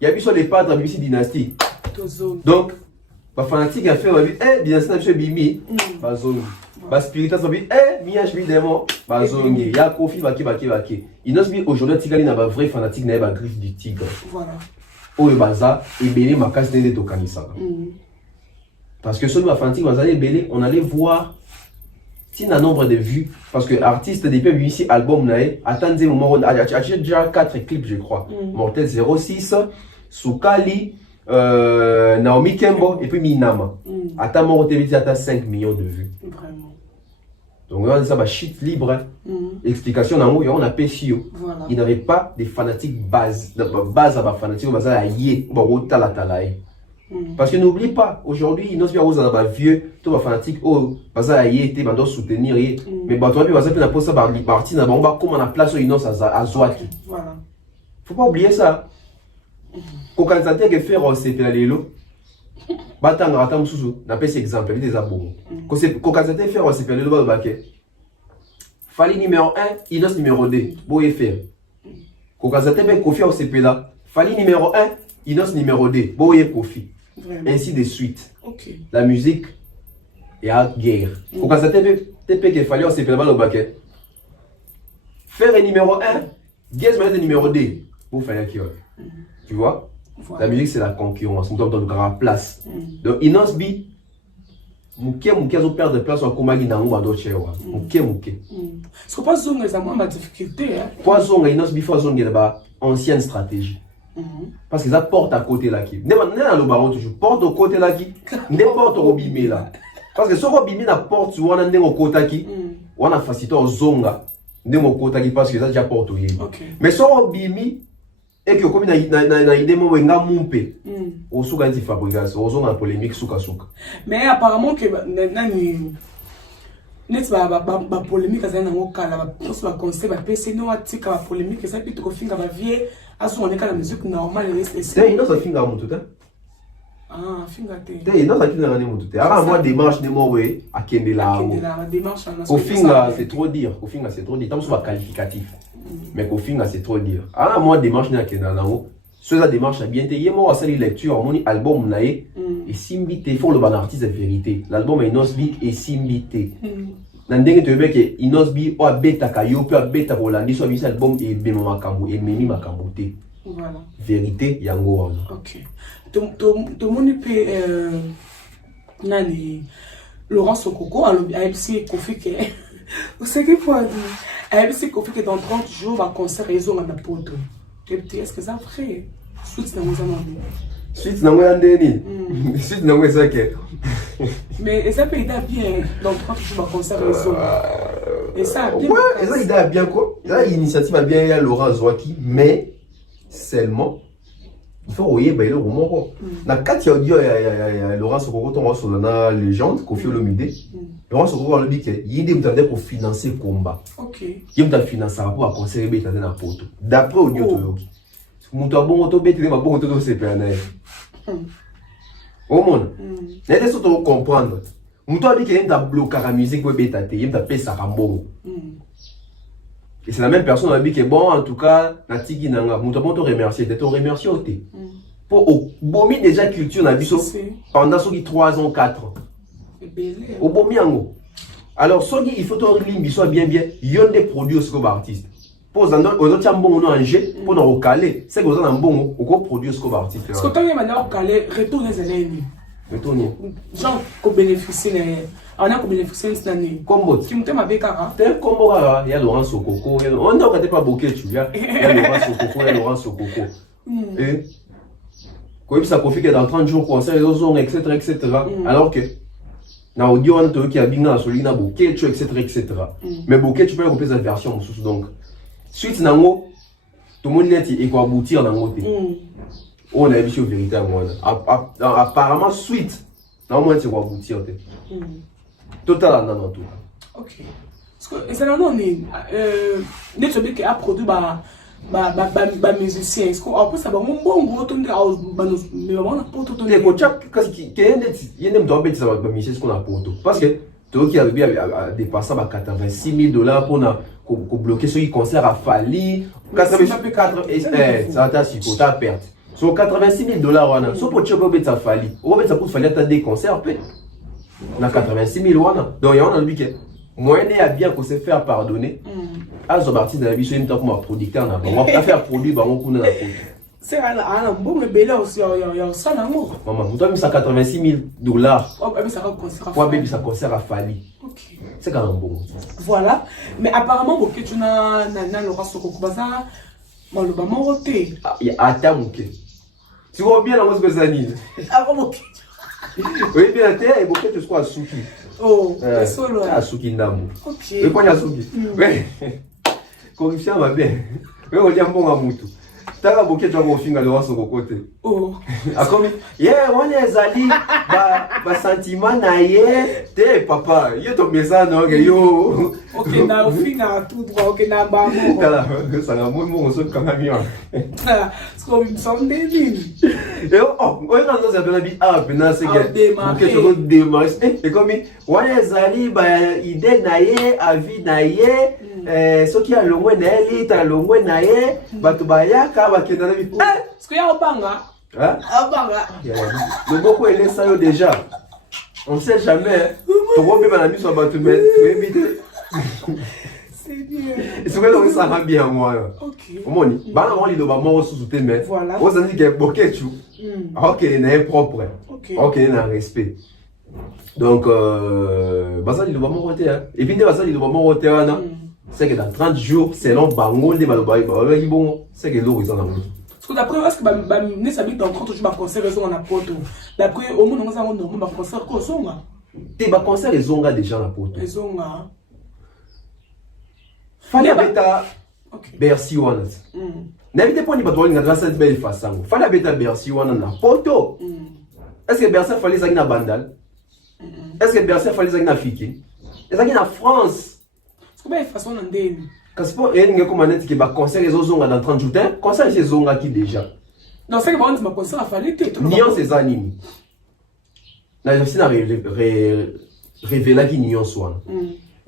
il y a eu sur les pattes de Bimi Dynastie. Donc les fanatiques a fait dynastie de monsieur Bimi ba Zongi. Ba spiritas ba bi miage bi démon ba Zongi. Ya Kofi baki. Inosbi aujourd'hui Tigali na ba vrai fanatique na ba griffe du tigre. Voilà. Oyo baza ebele makasi nde tokanisaka. Parce que celui fanatique baza ebele, on allait voir si un nombre de vues parce que artiste depuis ici album nae attendez moment on a déjà 4 clips je crois. Mortel 06, Soukali, Naomi Kembo et puis Minama. Attends mon TV à 5 millions de vues. Vraiment. Donc on a ça ba shit libre. Explication dans on a PCO. Voilà. Il n'avait pas des fanatiques base à ba fanatique baza à yé bo tala talaï. Parce que n'oublie pas aujourd'hui Inos bien aux ba vieux tout ba fanatique oh baza à yé té bando soutenir mais ba toi puis baza na posa ba parti na ba comme on a place Inos à Zwaki. Voilà. Faut pas oublier ça. Ko kanzate que faire c'est la lelo. Batanga atam susu na pèse exemple des abos. Ko kanzate faire c'est la lelo ba ke. Fali numéro 1, Inos numéro 2. Boye faire. Kokazate ben Kofi au CP là. Fali numéro 1, Inos numéro 2. Boye Kofi. Ainsi de suite. OK. La musique est à guerre. Kokazate ben TP que fali au CP là le baquet. Faire numéro 1, Guess le numéro 2. Pour faire qui tu vois? La musique c'est la concurrence. Nous sommes dans une grande place. Donc Inos bi Mouké zo perdre de place en Komagi na ngwa do chewa. Mouké. Ce que pas zonga ça moi ma difficulté hein. Quoi zonga Inos bi fa zonga ba ancienne stratégie. Parce qu'ils apportent à côté là qui. Ne dans le baron toujours porte au côté là qui. N'importe au bimé là. Parce que ce ko bimé na porte ou on ndengo kota qui. On a facilité au zonga. Ndengo kota qui parce que ça déjà porte au yé. Mais so bimé et que comme na idée mo nga mumpe au suka nti fabrication au na polémique suka. Mais apparemment que nani net ba polémique ça na ngokala ba poso ba conseil ba PC no atika ba polémique ça plutôt ko finga ba vie aso on est la musique normale et c'est ino ça finga mutu ta finga te ino ça finga ngani mutu te ara moi démarche de mo we akende la démarche au finga c'est trop dire au finga c'est trop dire tant soit qualificatif. Mais qu'au final c'est trop dire. Ah moi démarche na kena nango. Ceux démarche a bien été moi à lecture mon album nae et simbité faut le bon artiste de vérité. L'album est Inosbi et simbité. Nandenge te beke Inosbi o beta kayo pe beta Rolandi so bi album et be makambo et memi makambo te. Voilà. Vérité yango wana. OK. To moni pe nani Laurent Sokoko AMC Kofi ke. Vous savez qu'il faut dire AMC Kofi que dans 30 jours va concert réseau en apoto. Est-ce que c'est vrai? Suite na mozama. Suite na moya ndeni. Suite na moya sake. Mais ça peut être bien dans 30 jours va concert réseau. Et ça bien. Ouais, et ça il a bien quoi? Là l'initiative a bien il y a Laurent Zwaki mais seulement il faut oyeba eloko moko na kati ya audio ya Laurent Sokoko tongo so na légende Koffi Olomide Laurent Sokoko alobi ke yinde mutande pour financer combat yinde mutande financer pour conseiller beta na poto d'après audio toyoki mutu abongo to beta na bongo to sepela na omona nete so to comprendre mutu abi ke yinde bloquer la musique pour beta te yinde pesa kambongo. Et c'est la même personne qui a dit que bon, en tout cas, Natiki Nanga, nous devons te remercier, te remercier au thé. Pour au bomi déjà culture, on a vu pendant 3 ans, 4 ans. Au bomi ango. Alors, il faut que tu soit bien, il y a des produits aux artistes. Pour les autres, bon, on a un jet, pour nous recaler. C'est que vous avez un bon, on produit aux artistes. Parce que tu as maintenant recalé, retourner les élèves. Retourner. Genre, qu'on bénéficie, on a qu'on bénéficie cette année. Combo. Tu me avec Kara. T'es combo, il y a Laurent Sokoko. On n'a pas bouquet, tu vois. Il y a Laurent Sokoko, il y a Laurent Sokoko. Et comme ça profite dans 30 jours, concert, etc. Alors que, dans l'audio, on a qui a bien sur l'ina bouquet, etc. Mais bouquet, tu peux couper cette version. Donc, suite, nango, tout le monde est quoi aboutir dans l'autre. On a vu vérité à moi. Apparemment, suite, dans le monde, c'est quoi aboutir. Total en tout. Ok. Parce que c'est là on est des choses qui a produit musicien. Est-ce qu'on après ça va mon bon gros ton mais on a pas tout ton. Les coachs qui y a des doigts ça va musicien ce qu'on a pour tout. Parce que toi qui arrivé à dépasser à $86,000 pour bloquer ce concert a fallu 84 ça t'a supposé ta perte. Sur $86,000 on a so pour checker bet ça fallu. Au bet ça coûte fallu à des concerts peut. On a 86,000 wana. Donc, il y a un dit que moyen à bien qu'on se faire pardonner. À ce parti de la vie, c'est une comme un producteur. On va faire produit, on va c'est un bon bébé aussi, il y a ça d'amour. Maman, vous avez mis ça $86,000. Oh, mais ça va concert. Pour bébé, ça concert à Fali. Ok. C'est quand même bon. Voilà. Mais apparemment, pour que tu n'as Laurent Sokoko Baza, le maman roté. Il y a Ata Mouké. Tu vois bien la musique de Zanine. Ah, bon, ok. Oui, bien, tu es beaucoup de ce qu'on a Souki. Oh, c'est solo. Ah, Souki Ndamou. Ok. Et quand il y a Souki. Oui. Corruption va bien. Oui, on dit un bon amoutou. T'as un bouquet de gens qui ont Laurent Sokoko côté. Oh. Ah, comme, yeah, on est allé, bah, sentiment naïe, t'es papa, yo ton message, non, yo. Ok, na, au final, tout droit, ok, na, bah, bon. T'as la, ça n'a moins bon, on saute comme un mion. C'est comme une somme de vie. Et oh, on est dans un vie, ah, maintenant, c'est que, bouquet de gens démarrent. Et comme, on est allé, bah, idée naïe, avis naïe, ce qui a le moins naïe, t'as le moins naïe, bah, tu vas y avoir, qui est dans la vie. Est-ce qu'il y a un banga? Hein? Un banga. Le beaucoup est ça déjà. On ne sait jamais. Tu vois même la nuit sur la tu es évité. C'est bien. Et c'est vrai que ça va bien moi. Ok. Au moins, on lit le moment sous tes mains. Voilà. On s'en dit qu'il y a bouquet tu. Ok, il est propre. Ok, il y a un respect. Donc, ça lit le moment roté. Et puis, ça lit le moment roté. C'est que dans 30 jours, c'est long, bango, c'est que l'eau est en amour. Parce que d'après, est-ce que nous sommes dans 30 jours, concert, raison en apporte. D'après, au moins, nous avons un concert, quoi, zonga. Tes concert, les zonga déjà en apporte. Les zonga. Fallait bêta Bercy One. N'avez pas ni batoile n'a grâce à cette belle façon. Fallait bêta Bercy One na poto. Est-ce que Bercy fallait ça na Bandal? Est-ce que Bercy fallait ça na Fiki? Est-ce que na France? Comment est façon en dé? Parce que il y a comme un qui va concert les zonga dans 30 jours. Concert c'est zonga qui déjà. Non, c'est que moi on dit ma concert a fallu te. Nion c'est animi. Na je na révéler qui Nion soit.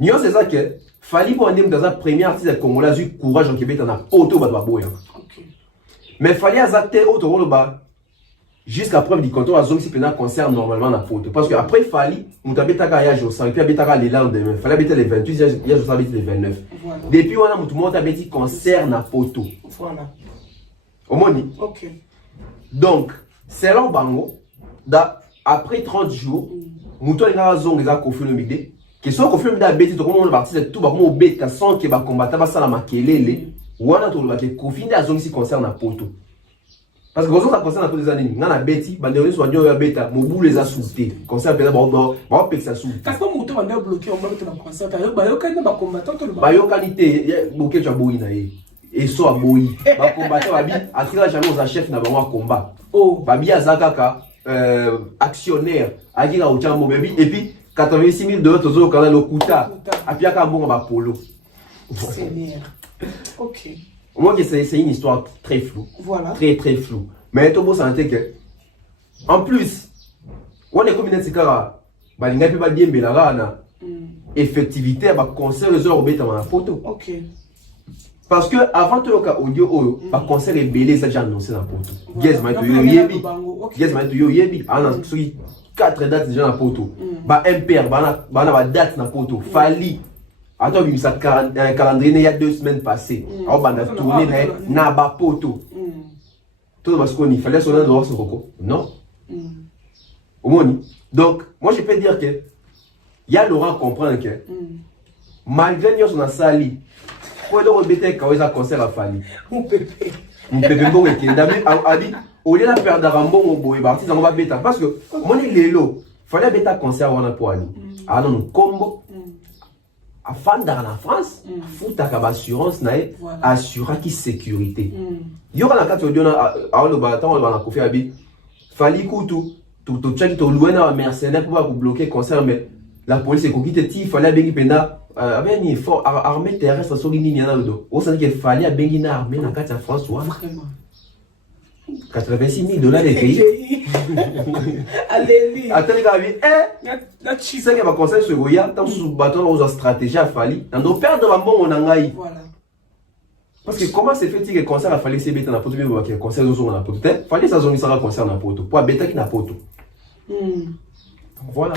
Nion c'est ça que fallait pour aller dans un premier artiste congolais du courage en Québec dans la poto ba boya. OK. Mais fallait azate auto le bas. Jusqu'à preuve du contrôle, à si pendant concert normalement la photo. Parce que après il fallait, on t'a bêta à jour, ça, et puis à les lendemain, il fallait bêter les 28, il y a les 29. Voilà. Depuis on a tout le monde a bêti concert na photo. Voilà. Au moins. Ok. Donc, selon Bango, après 30 jours, Mouton et Razon les a confié le midi. Que soit confié le midi à bêti, tout le monde parti de tout, bah comment bête, qu'à son qui va combattre, bah ça la maquiller, ou on a tout le monde confié à zone si concert na photo. Parce que quand on concerne tous les années, on a bêti, bandéré soit Dieu bêta, mon bout les a sautés. Concert peut-être bon, peut ça sauté. Parce que mon temps on bloqué, on va mettre dans concert. Bah yo quand même combattant tout le monde. Bah yo qualité, bloqué tu as beau inaïe. et so aboyi ba combattant babi akira jamais aux chef na bango combat oh babi azakaka actionnaire akira uchambo babi et puis 86 000 dollars tozo kana lokuta apiaka mbongo ba polo Seigneur. OK. Moi que c'est une histoire très floue. Voilà. Très très floue. Mais tout le monde sentait que en plus on est comme une sikara balinga pe ba diembela na effectivité ba concert les heures obeta na photo. OK. Parce que avant tout le audio ba concert est belé ça j'ai annoncé na photo. Guess ma to yebi. Guess ma to yebi. Ana sui 4 dates déjà na photo. Ba MPR ba date na photo. Fali. Attends, il y a un calendrier il y a 2 semaines passées. On a tourné na ba poto. Tout parce qu'il fallait sonner dans ce coco. Non. Au moins. Donc, moi je peux dire que il y a Laurent comprendre que malgré nous on a sali. Pour donc rebêter quand il a concert à Fali. Mon pépé. Mon pépé bon et David a dit au lieu de perdre Rambo au boy parti on va bêta parce que moi il est là. Fallait bêta concert on a pour aller. Ah non combo. Afin dans la France, faut avoir assurance assurer qui sécurité. Il y aura la carte audio à le bâton on va confier à bi. Fali kutu tout check to louer na mercenaire pour bloquer concert mais la police est coquille il fallait bengi penda avec une fort armée terrestre sur ligne na do. On sait qu'il fallait bengi na armée na carte en France ou vraiment. 86 000 dollars les pays. Allez, attendez la chi ça qui va conseiller ce goya dans sous bâton aux stratégie à Fali dans nos perdre la bon on engaille voilà parce que comment c'est fait que concert a Fali c'est bête na poto bien que concert aux on a poto Fali ça zone ça concert na poto pour bête qui na poto voilà.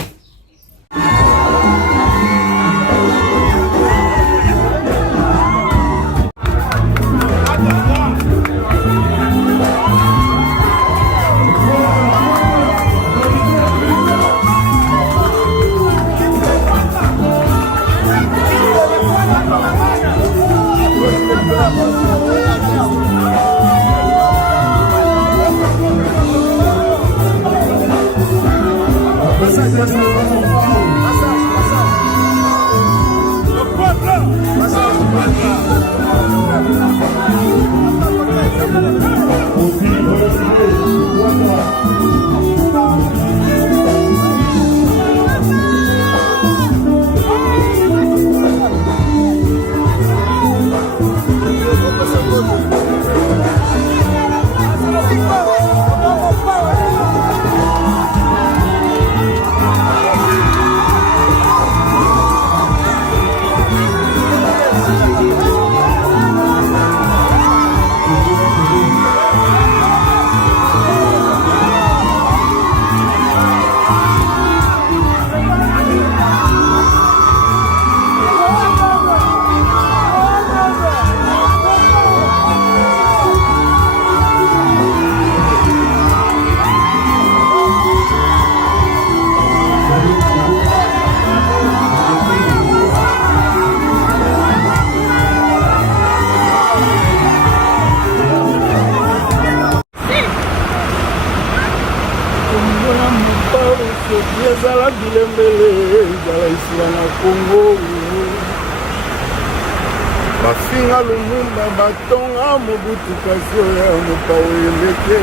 Bafinga Lumumba batonga Mobutu kasio ya mopao emeke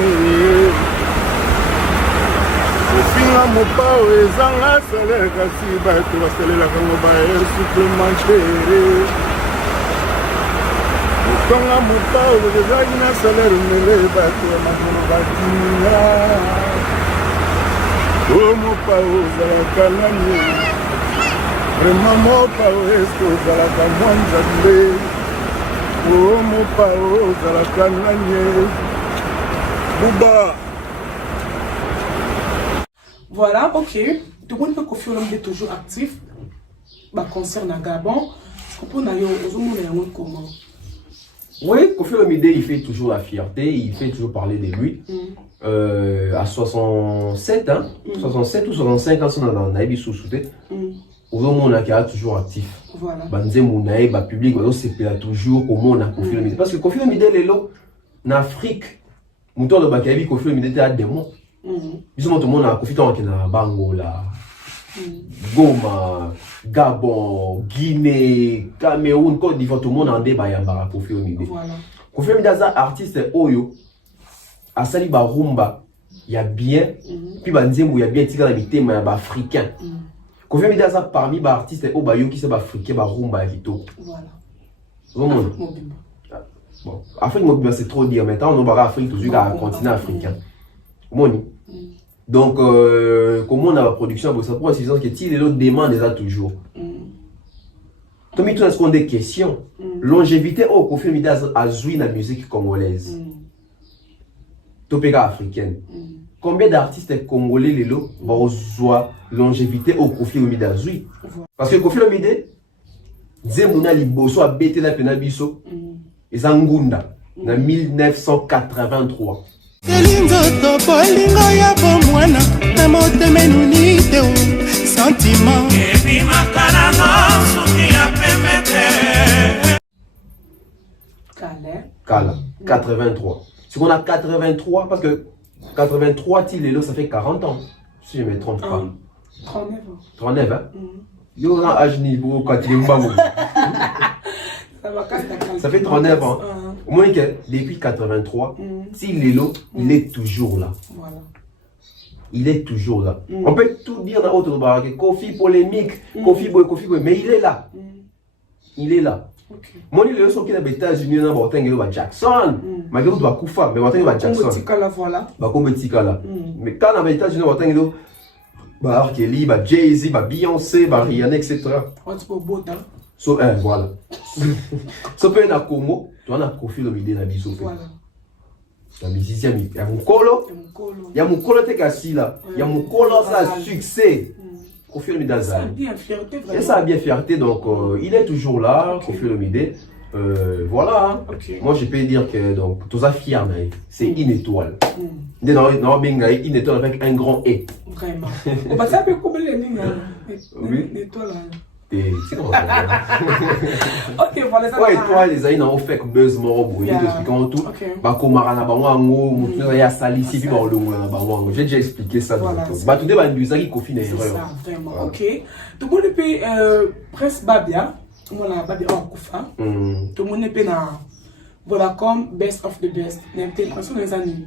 Bafinga mopao ezanga salaire kasi bato basalelaka ngo ba heure supplémentaire Batonga mopao ezali na salaire mele bato ya makolo batinga O mopao ozalaka nani Vraiment mopao eske ozalaka mwa nzambe Oh mon pao, Zalaka Nanye, Bouba. Voilà, ok. Tout le monde peut Kofi Olomide est toujours actif. Bah, concernant Gabon, je comprends comment. Oui, Kofi Olomide, il fait toujours la fierté, il fait toujours parler de lui. À 67, hein, 67 ou 65 ans, on a eu sous-souté. On a toujours actif. Voilà. Banze Mounaï, ba public, c'est toujours comment on a Kofi Olomide. Parce que Kofi Olomide est là, en Afrique, mouton de Bakabi, Kofi Olomide était à démon. Ils sont tout le monde a Kofi Olomide na Bango là. Goma, Gabon, Guinée, Cameroun, Côte d'Ivoire, tout le monde en débat yambara Koffi Olomide. Voilà. Koffi Olomide est un artiste oyo, asali ba rumba, il y a bien, puis ba nzembo il y a bien tika na bitema ya ba africain. Koffi Olomide est parmi ba artistes o ba yo qui se ba africain ba rumba ya kitoko. Voilà. Vraiment. Bon, Afrique mobile c'est trop dire, maintenant on va Afrique toujours un continent africain. Moni. Donc, comment on a la production, ça pour la que si les autres demandent déjà toujours. Comme il tout des questions. Longévité au Koffi Olomide a joué la musique congolaise. Topéga africaine. Combien d'artistes congolais les lots vont jouer longévité au Koffi Olomide a joué? Parce que Koffi Olomide, Zemuna Liboso a bêté la penabiso et Zangunda en 1983. Kala, 83. Si on a 83, parce que 83, ça fait 40 ans, si je ne me trompe pas. 39 ans. 39, hein? Il y a un âge niveau quand il est ça fait 39 ans. Au moins que depuis 83, si Lelo, il est toujours là. Voilà. Il est toujours là. On peut tout dire dans l'autre barrage, Koffi polémique, Koffi boy, mais il est là. Il est là. Moi, il est sorti des États-Unis, on a Jackson. Malgré tout, Koufa, mais on a Jackson. Mais quand on a États-Unis, on a R. Kelly, Jay-Z, Beyoncé, Rihanna, etc. So, voilà. So, peut na Congo, tu as Koffi Olomide na biso. Voilà. La musicien, il y a mon colo. Il y a mon colo te kassi là. Il y a mon colo, ça a succès. Koffi Olomide a ça a bien fierté. Et ça a bien fierté, donc il est toujours là, Koffi Olomide. Voilà. Moi, je peux dire que donc, tout ça fier, c'est une étoile. Une étoile avec un grand E. Vraiment. On va savoir comment les lignes. Une étoile. C'est ok, voilà ça. Ouais, toi, les aïe, on fait que buzz mort, il expliquant tout. Bah, comme Marana Bango, Moutou, il y a Sali, si tu vas au long, j'ai déjà expliqué ça. Bah, tout dépend de ça qui confine. C'est ça, vraiment. Ok. Tout le monde peut presque Babia. Voilà, Babia en Koufa. Tout le monde peut na. Voilà, comme best of the best. N'importe l'impression des années.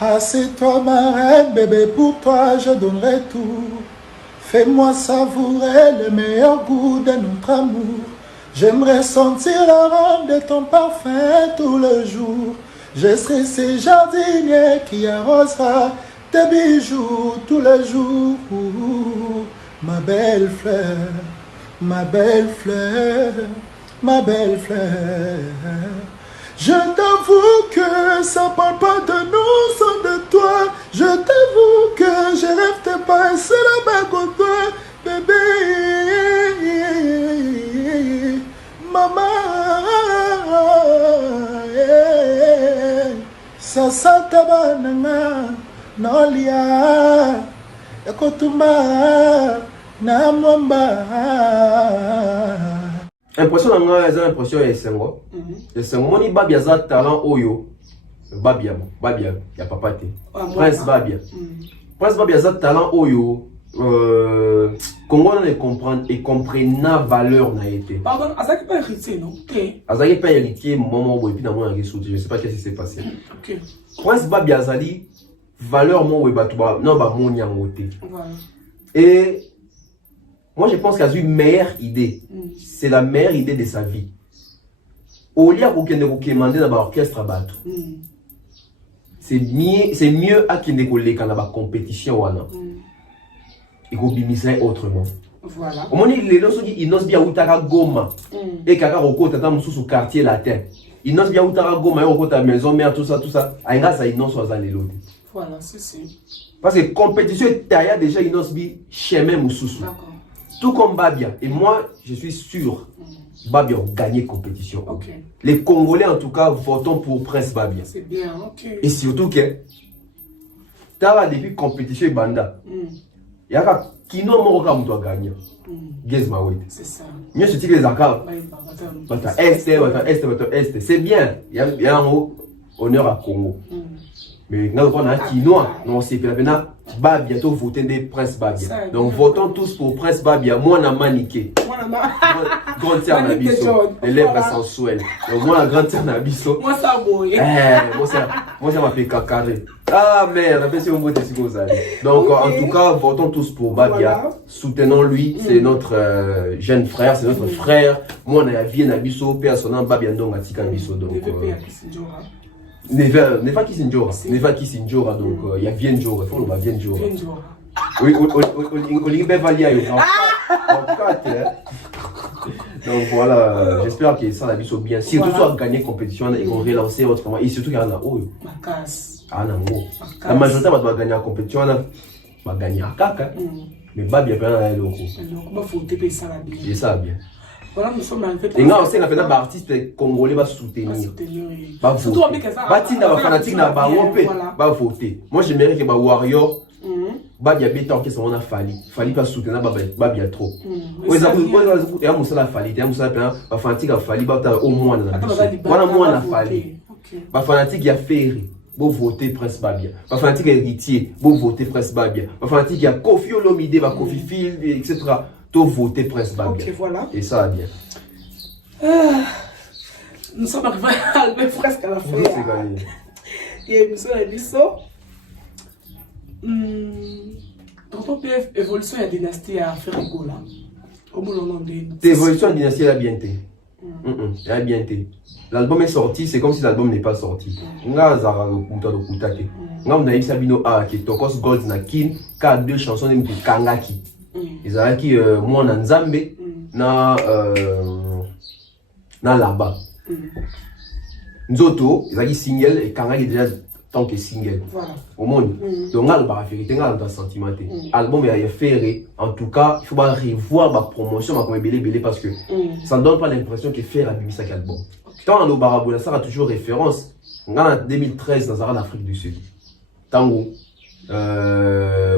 Assieds-toi, ma reine, bébé, pour toi, je donnerai tout. Fais-moi savourer le meilleur goût de notre amour. J'aimerais sentir l'arôme de ton parfum tout le jour. Je serai ce jardinier qui arrosera tes bijoux tout le jour. Ma belle fleur, ma belle fleur, ma belle fleur. Je t'avoue que ça parle pas de nous sans de toi. Je t'avoue que je rêve de passer la main contre toi, bébé. Maman, ça tabananga, nolia, ekotuma, namwamba. Impression d'anga, c'est l'impression de Sengo. Le Sengo, moni Babia za talent oyo. Babia, y'a papa te. Prince Babia. Prince Babia za talent oyo. Congo ne comprend et comprenne la valeur n'a été. Pardon, Azaki pas héritier, non? Azaki pas héritier, maman, et puis n'a rien sauté. Je sais pas qu'est-ce qui s'est passé. Prince Babia Zali, valeur mon webatuba, non, bah mon yangote. Et moi, je pense qu'il a eu une meilleure idée. C'est la meilleure idée de sa vie. Au lieu de demander dans l'orchestre à battre. C'est mieux à qu'il ne quand la compétition. Il faut bimiser autrement. Voilà. Au moment où il n'ose bien outara goma. Et kaka roko tata sous quartier latin. Il n'ose bien outara goma et roko ta maison mère tout ça. Aïna ça il n'ose pas aller l'autre. Voilà, c'est ça. Parce que compétition est taillée déjà il n'ose bien chemin moussous. D'accord. Tout comme Babia. Et moi, je suis sûr, Babia a gagné compétition. Les Congolais, en tout cas, votons pour Prince Babia. C'est bien, ok. Et surtout que, tu as depuis compétition et Banda. Il y a qui n'ont pas gagné. Guess ma way. C'est ça. Mieux ce type les accords. C'est bien. Il y a un honneur à Congo. Mais nous on a Kinois, non c'est maintenant Babia, bientôt voter des Prince Babia. Donc votons tous pour Prince Babia. Moi on a maniqué. Grande terre Nabiso, les lèvres sensuelles. Donc moi la grande terre Nabiso. Moi ça boy. Moi ça m'appelle Kakaré. Ah merde, après c'est un mot de donc en tout cas votons tous pour Babia. Soutenons-lui, c'est notre jeune frère, c'est notre frère. Moi on a vie Nabiso, personne Babia donc Atika Nabiso donc. Neva Kisinjora, donc il y a Vienjora, il faut le Vienjora. Oui, Olivier Valia. Donc voilà, j'espère que ça la vie soit bien. Surtout soit gagner compétition et qu'on relancer autrement. Et surtout qu'il y en a la majorité va gagner la compétition, va gagner à Kaka. Mais pas bien plein à l'eau. Et ça bien. Voilà, nous sommes arrivés. Et là, on sait que les artistes congolais vont soutenir. Va voter. Batina va fanatique na ba wopé. Va voter. Moi j'aimerais que ba Warrior ba bien béton que son a Fali pas soutenir ba bien trop. Ouais ça et à Moussa la Fali, et à Moussa ba fanatique a Fali ba au moins na. Voilà moi na Fali. Ba fanatique a Ferry. Bon voter Prince Babia. Ba fanatique héritier, bon voter Prince Babia. Ba fanatique a Kofi Olomide, ba Kofi Field etc. Tout voter Prince Babia. Ok, voilà. Et ça bien. Nous sommes arrivés presque à la fin. Et nous sommes arrivés dans ton PF, évolution et dynastie à faire égo là. Comment l'on dit? Évolution et dynastie, elle a bien été. Elle a bien été. L'album est sorti, c'est comme si l'album n'est pas sorti. Nga zara kuta do kutake. Nga on a eu Sabino A qui Tokos Gold na kin, ka deux chansons de Kangaki. Ils ont qui moi na Nzambe na là-bas. Nzoto, ils ont dit single et Kangaki déjà tant que single. Voilà. Au monde. Donc là, la vérité, là, on sentimenté. Album est fait. En tout cas, il faut pas revoir ma promotion, ma belé parce que ça ne donne pas l'impression que faire à Bibi Sak album. Quand on a Barabou, ça a toujours référence. En 2013, dans l'Afrique du Sud. Tango,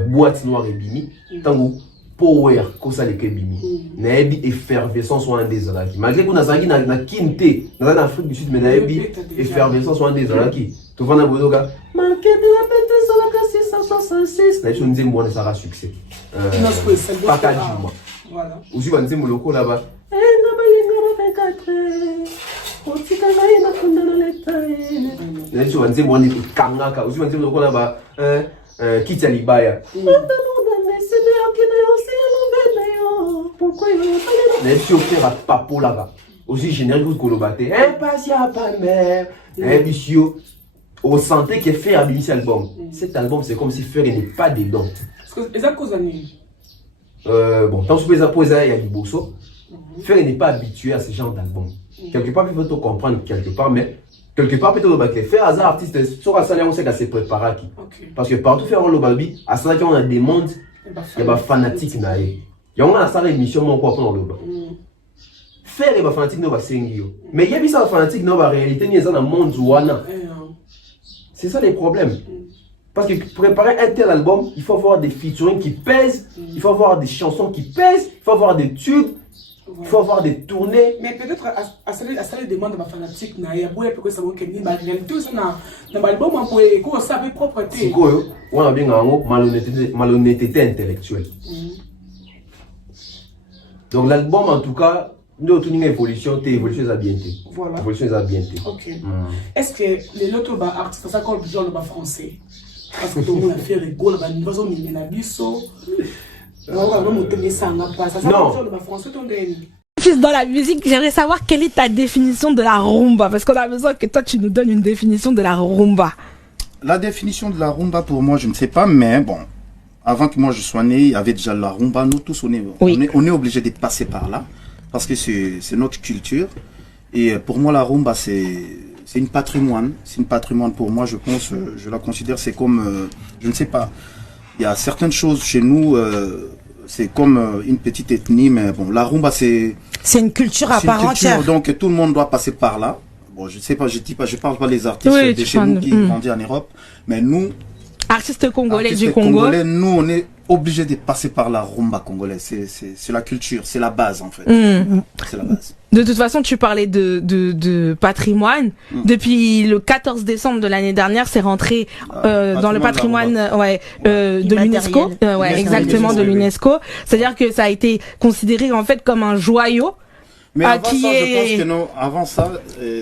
boîte noire et bimi. Tango, power, kosa leke bimi. Naebi effervescence soit un des alaki. Malgré qu'on a zagi na kinte, dans l'Afrique du Sud, mais naebi effervescence soit un des alaki. Tout le monde a bodoga. Manqué de la bête sur la casse 666. Naebi on dit moi ça aura succès. Pas qu'à dire moi. Voilà. Aussi on dit mon loco là-bas. Naebi on dit moi ni kangaka. Aussi on dit mon loco là-bas. Kita libaya. Pourquoi il veut pas les gens qui ont papo là-bas. Aussi générique vous colobaté. Impatient pas mère. Bisio. On sentait qu'il fait un cet album. Cet album c'est comme si Fer n'est pas dedans. Parce que les causes bon, tant que je peux poser il y a du bosso. Fer n'est pas habitué à ce genre d'album. Quelque part il faut tout comprendre quelque part mais quelque part peut-être que faire hasard artiste sur la salle on sait qu'elle s'est préparée parce que partout faire le baby à ça qu'on a des mondes il y a des fanatiques naïfs. Il y a une salle émission mon quoi pour le bas. Faire les fanatiques no ba sengio. Mais il y a des fanatiques no ba réalité ni dans le monde ouana. C'est ça les problèmes. Parce que pour préparer un tel album, il faut avoir des featuring qui pèsent, il faut avoir des chansons qui pèsent, il faut avoir des tubes. Il faut avoir des tournées. Mais peut-être à ça les demandes de ma fanatique na ya boye parce que ça va que ni ma réalité ça na l'album on peut ko ça avec propreté. C'est quoi on a bien en malhonnêteté intellectuelle. Donc l'album en tout cas nous avons une évolution, évolution a bien été. Voilà. Évolution a bien été. OK. Est-ce que les autres artistes ça comme besoin de ba français parce que tout le monde a fait rigolo ba nous faisons ni na biso. Non. Dans la musique, j'aimerais savoir quelle est ta définition de la rumba, parce qu'on a besoin que toi tu nous donnes une définition de la rumba. La définition de la rumba pour moi, je ne sais pas, mais bon, avant que moi je sois né, il y avait déjà la rumba. Nous tous, on est obligés de passer par là, parce que c'est notre culture. Et pour moi, la rumba, c'est une patrimoine. C'est une patrimoine pour moi, je pense, je la considère, c'est comme, je ne sais pas. Il y a certaines choses chez nous, c'est comme une petite ethnie, mais bon, la rumba c'est une culture à part entière. Donc tout le monde doit passer par là. Bon, je sais pas, je parle pas les artistes de chez nous qui grandissent en Europe, mais nous, Artiste congolais Artiste du Congo. Congolais, nous, on est obligé de passer par la rumba congolaise. C'est la culture, c'est la base en fait. C'est la base. De toute façon, tu parlais de patrimoine. Depuis le 14 décembre de l'année dernière, c'est rentré dans le patrimoine de l'UNESCO. Exactement, de l'UNESCO. C'est-à-dire que ça a été considéré en fait comme un joyau. Mais avant ça, je pense que non. Avant ça,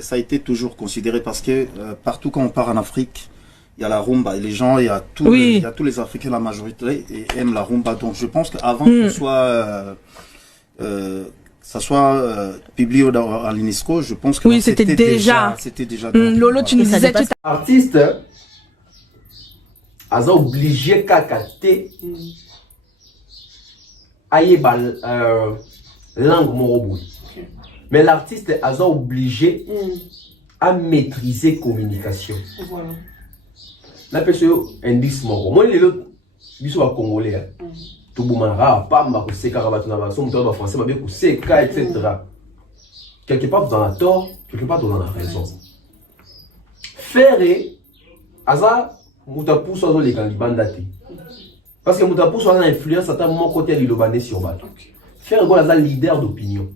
ça a été toujours considéré parce que partout quand on part en Afrique, il y a la rumba. Et les gens, il y a tous les Africains, la majorité, aiment la rumba. Donc je pense qu'avant que ça soit publié à l'UNESCO, je pense que c'était déjà. Lolo, tu nous disais tout à l'heure. Artiste, ils sont obligés de langue moroboui. Mais l'artiste est obligé à maîtriser communication. Voilà. La personne indice moro. Moi les autres, ils sont congolais. Tout le monde a pas mal de séquelles, français, etc. Quelque part vous en avez tort, quelque part vous en avez raison. Faire aza mutapu soit les galibanda parce que mutapu soit une influence à mon côté de l'obané sur bateau. Faire aza leader d'opinion.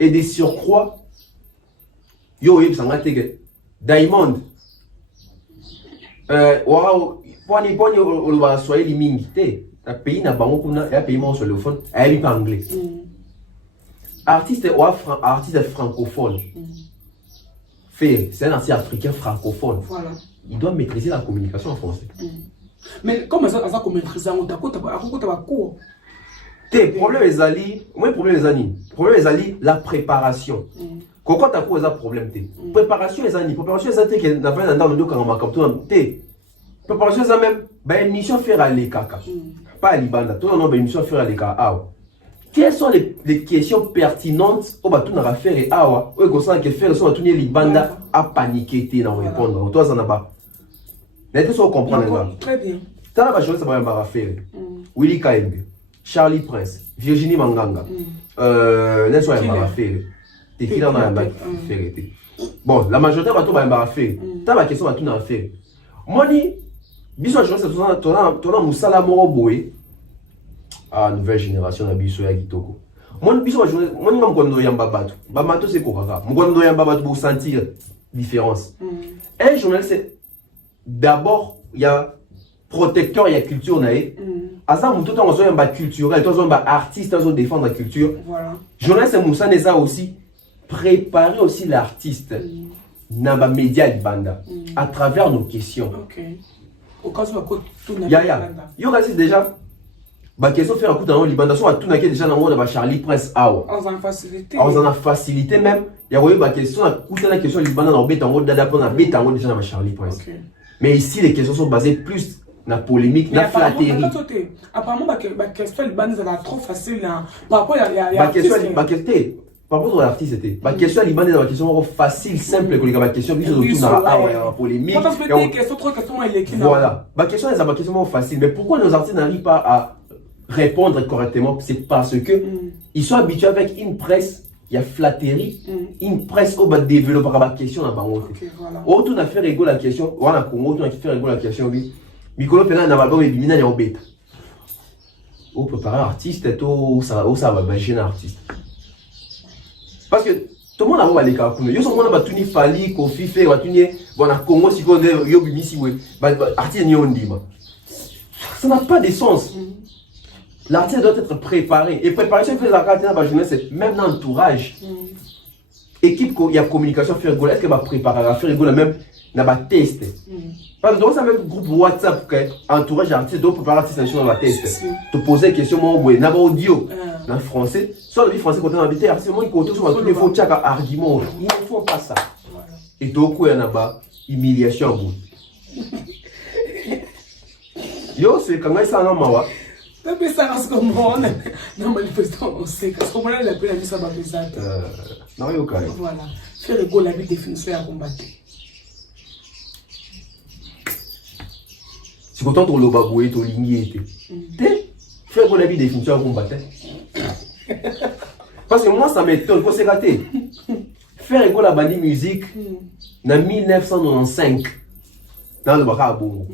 Et des surcroît, yo Diamond, poni o soyez les mingité, un pays n'a pas un pays sur le fond, elle est anglais. Artiste francophone. C'est un artiste africain francophone. Voilà. Il doit maîtriser la communication en français. Mais comment ça maîtriser on t'a cours? Le problème est la préparation. Quand tu as un problème, préparation est un préparation que n'a pas dans le préparation est même mission faire à l'écaka. Pas à l'Ibanda, tout le monde mission faire à l'écaka. Quelles sont les questions pertinentes au bateau n'a faire et awa ou qu'on que faire sur tout l'Ibanda à paniquer dans répondre. Toi ça n'a pas. N'était pas comprendre. Très bien. Ça va jouer ça va faire. Willy Kaembe. Charlie Prince, Virginie Manganga, Nelson Mbarafé, Tequila Mbarafé. Bon, la majorité va tout Mbarafé. T'as la question va tout faire. Moni, bisous je sais toi Moussala Moroboé. Ah, nouvelle génération na biso ya Kitoko. Moni bisous je moni ngam kondo yamba batu. Ba mato c'est kokaka. Mukondo yamba batu pour sentir différence. Un journaliste d'abord il y a protecteur il y a culture naé. Asa muto to zo yamba culturel, to zo yamba artiste, to zo défendre la culture. Voilà. Journaliste Moussa Neza aussi préparer aussi l'artiste na ba média libanda à travers nos questions. OK. Au cas où tout na libanda. Yo reste déjà ba question faire un coup dans libanda so tout na déjà na mode ba Charlie Prince awa. On en facilité. On en a facilité même. Il y a eu ba question na coup na question libanda na beta ngo dada pour na beta ngo déjà na Charlie Prince. OK. Mais ici les questions sont basées plus la polémique, la flatterie. Apparemment, la question est trop facile. Par rapport à par rapport à l'artiste, la question est la question facile, simple, que la question est la polémique. Voilà. La question est la question facile. Mais pourquoi nos artistes n'arrivent pas à répondre correctement? C'est parce que ils sont habitués avec une presse. Il y a flatterie, une presse qui va développer la question. Autour n'a fait rigoler la question. On a fait rigoler la question. Mikolo pena na balbo ebimina ya obeta. Au préparer artiste et tout ça va imaginer artiste. Parce que tout le monde a voulu les cas. Yo son monde ba tuni fali ko fife ba tuni bona Congo si ko yo bimisi we. Ba artiste ni ondima. Ça n'a pas de sens. L'artiste doit être préparé et préparation fait la carte na ba jeunesse même dans l'entourage. Équipe il y a communication faire rigoler, est-ce que va préparer à faire rigoler même na ba test. Parce que dans ce même groupe WhatsApp, entourage artiste, donc préparer l'artiste sur la test. Te poser une question, moi, n'a pas audio, en français, soit le français quand on habite, artiste, moi, il compte sur tous les faux tchaka arguments. Il ne faut pas ça. Et donc, il y en a pas, humiliation. Yo, c'est quand même ça, non, mawa. Tapi ça reste comme on non manifestement on sait que comment elle a pu la mise à Babizat. Non, yo quand même. Voilà. Faire rigolo la vie définition à combattre. Si content ton lobaboué, ton ligné était. Faire rigolo la vie définition à combattre. Parce que moi ça m'étonne, quand c'est raté. Faire rigolo la bande musique en 1995 dans le Baka Bongo.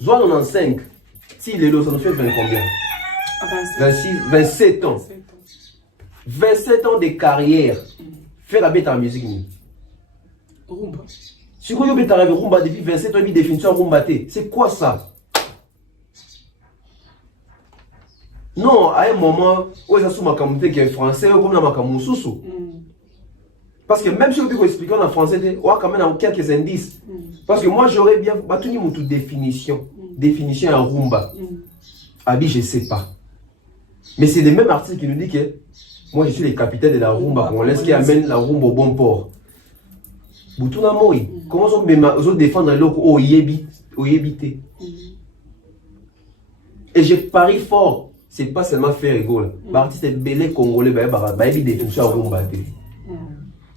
Soit 95. Si les lots, ça nous fait 20 combien? 27 ans. 27 ans de carrière. Faire la bête en musique. Rumba. Si vous avez arrivé Rumba depuis 27 ans, il définition Rumba. C'est quoi ça? Non, à un moment, où ça sous ma communauté qui est français, comme dans ma communauté. Parce que même si vous pouvez expliquer en français, on a quand même quelques indices. Parce que moi, j'aurais bien battu une définition. Définition en Rumba. Abi, je ne sais pas. Mais c'est les mêmes artistes qui nous disent que moi, je suis le capitaine de la Rumba. On laisse qui amène la Rumba au bon port. Boutuna Moi, comment on défendre les locaux au yébité? Et je parie fort, c'est pas seulement faire rigolo. L'artiste est belé congolais, il définition en Rumba.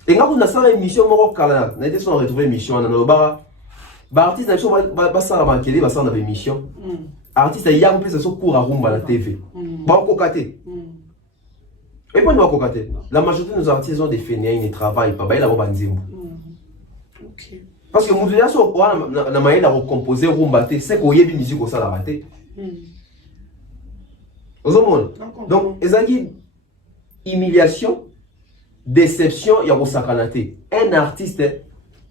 Et quand on a ça, l'émission, on a retrouvé l'émission, on a artiste, on va ça marquer, on va ça dans l'émission. Artiste, il y a un peu de cours à Rumba à la TV. Bah, on cocaté. Et puis, on va cocaté. La majorité de nos artistes ont des fainéants, ils ne travaillent pas. Bah, ils ont un zimbo. Parce que Moudouya, si on a manière de recomposer Rumba, c'est qu'on y a une musique au ça la raté. Donc, ils ont dit humiliation, déception, il y a un sacranaté. Un artiste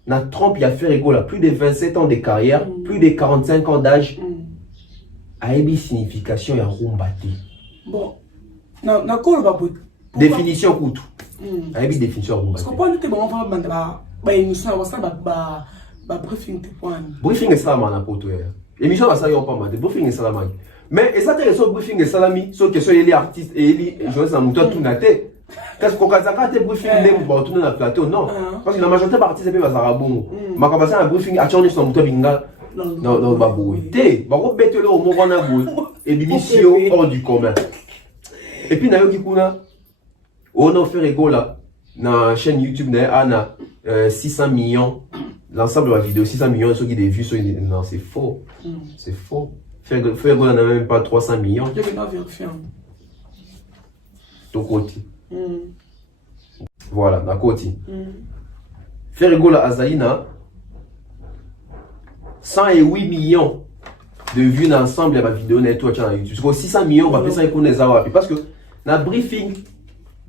n'a trompe, il a fait rigolo, plus de 27 ans de carrière, plus de 45 ans d'âge. A une signification, il y a Rumba. Bon, na quoi va pour définition coûte. A une définition Rumba. Parce que pour nous, on va émission, on va briefing. Briefing est ça, man, pour toi. Émission, ça y est pas mal. Briefing est ça, man. Mais et ça, c'est le briefing est salami, sauf que ce les artistes et les journalistes en mouton tout naté. Qu'est-ce qu'on a ça briefing n'est pas tourner dans le plateau, non. Parce que la majorité des artistes, c'est pas ça bon. Ma capacité un briefing à tourner sur mouton binga. Non, bah boué. Bah on bête le au moment on a boué. Et l'émission hors du commun. Et puis nayo kikuna, on a fait rigolo là. Dans la chaîne YouTube, on a 600 millions. L'ensemble de la vidéo, 600 millions, ceux qui ont vu, non, c'est faux. C'est faux. Faire on n'a même pas 300 millions. Je vais pas vérifier. Ton côté. Voilà, d'un côté. Faire rigolo à Azalina, 108 millions de vues dans l'ensemble de la vidéo sur YouTube. Parce que 600 millions, on va faire ça avec les Arabes. Parce que dans le briefing,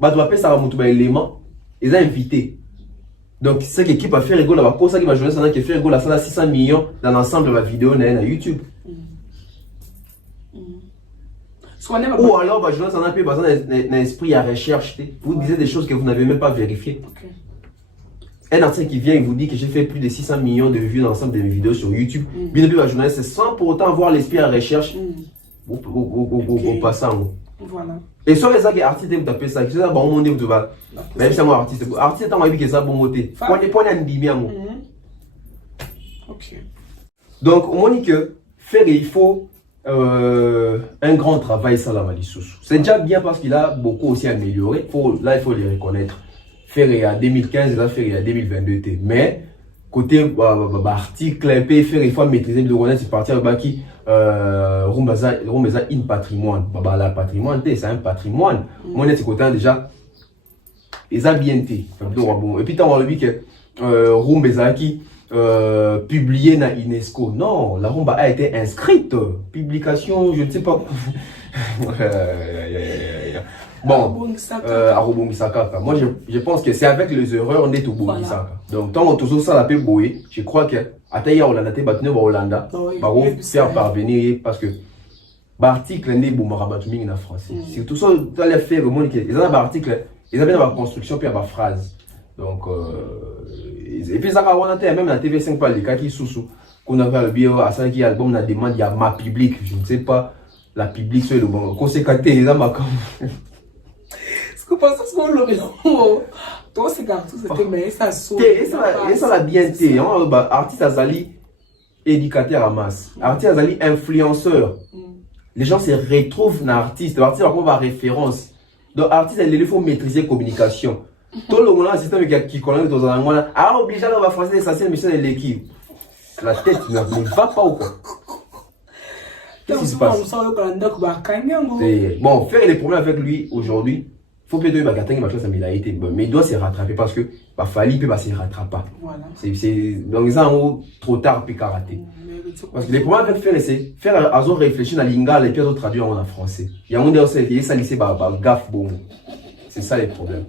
on va faire ça avec les éléments. Ils ont invité. Donc, c'est l'équipe a fait rigolo. C'est ça qui va jouer ça, qui fait rigolo. Ça a 600 millions dans l'ensemble de la vidéo sur YouTube. Ou alors, bah, je n'ai pas besoin d'un esprit à recherche. Vous disiez des choses que vous n'avez même pas vérifiées. Un artiste qui vient et vous dit que j'ai fait plus de 600 millions de vues dans l'ensemble de mes vidéos sur YouTube. Bien depuis la journée, c'est sans pour autant avoir l'esprit à recherche. Au passant. Voilà. Et sur les artistes, vous tapez ça. C'est ça, bon, on dit, vous vas. Même si c'est moi artiste. Artiste, on va dire que ça bon moté. Point un bimia, moi. Ok. Donc, on dit que faire, il faut un grand travail, ça, la Malissous. C'est déjà bien parce qu'il a beaucoup aussi amélioré. Là, il faut les reconnaître. Faire à 2015, là, faire à 2022. Mais, côté article, faire, il faut maîtriser le reconnaître, c'est partir à qui Rumbaza in patrimoine. La patrimoine, c'est un patrimoine. Moi, c'est côté déjà, ils ont bien été. Et puis, tu as vu que Rumbaza qui publié dans l'UNESCO. Non, la Rumba a été inscrite. Publication, je ne sais pas. Bon, à Robongisaka. Moi, je pense que c'est avec les erreurs on est au Robongisaka. Donc, tant que tout ça, la paix boé, je crois que à Taïa Hollanda, tu vas Hollanda, va faire parvenir parce que l'article n'est pas marabatuming en français. C'est tout ça, tu allais faire vraiment que ils ont un article, ils avaient la construction puis la phrase. Donc, et puis ça on a même la TV5 pas les cas qui sous qu'on avait le bio à ça qui album la demande il y a ma public, je ne sais pas la public c'est le bon conséquent ils ont ma ce que pense que c'est le toi c'est quand c'était mais ça saute et ça la bien été artiste azali éducateur à masse artiste azali influenceur les gens se retrouvent dans artiste l'artiste va avoir référence donc artiste il faut maîtriser communication. Tout le monde a un système qui connaît dans un moment. Ah, obligé à faire l'essentiel mission de l'équipe. La tête ne va pas ou quoi? Qu'est-ce qui se passe? Bon, faire les problèmes avec lui aujourd'hui, il faut peut-être que il a été, mais il doit se rattraper parce que il peut se rattraper. C'est dans les ans trop tard puis karaté. Parce que les problèmes avec faire, c'est faire à réfléchir à l'ingala et puis à traduire en français. Il y a un monde qui ça lycée gaffe bon. C'est ça les problèmes.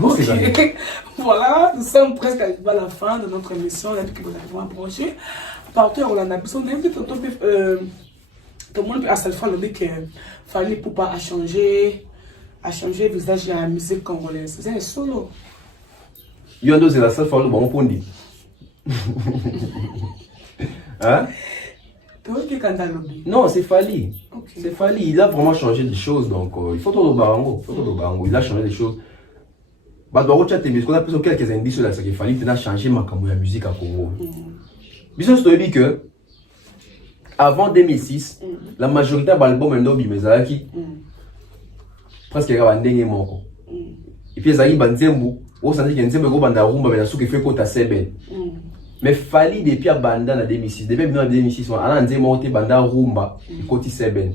Okay. Voilà, nous sommes presque arrivés à la fin de notre émission. On a dit que vous avez vraiment approché. Partout on a besoin d'un petit peu. Tout le monde à cette fois le dit qu'il fallait pour pas changer le visage de la musique congolaise. C'est un solo. Il y a deux la seule fois le bon pour dire. Hein? Non, c'est Fali. Okay. C'est Fali. Il a vraiment changé des choses. Donc, il faut tout le barango. Il a changé des choses. Parce qu'on a plus quelques indices sur ce qu'il fallait. Il a changé ma musique à Congo. Bisous, je te dis que avant 2006, la majorité de l'album Ndobi Mezalaki presque il moko. Et puis, il y a Nzembo. On sent que Nzembo est banda rumba, mais il fait kota seben. Mais Fali depuis à banda en 2006. Depuis 2006, on a Nzembo qui banda rumba, et koti seben.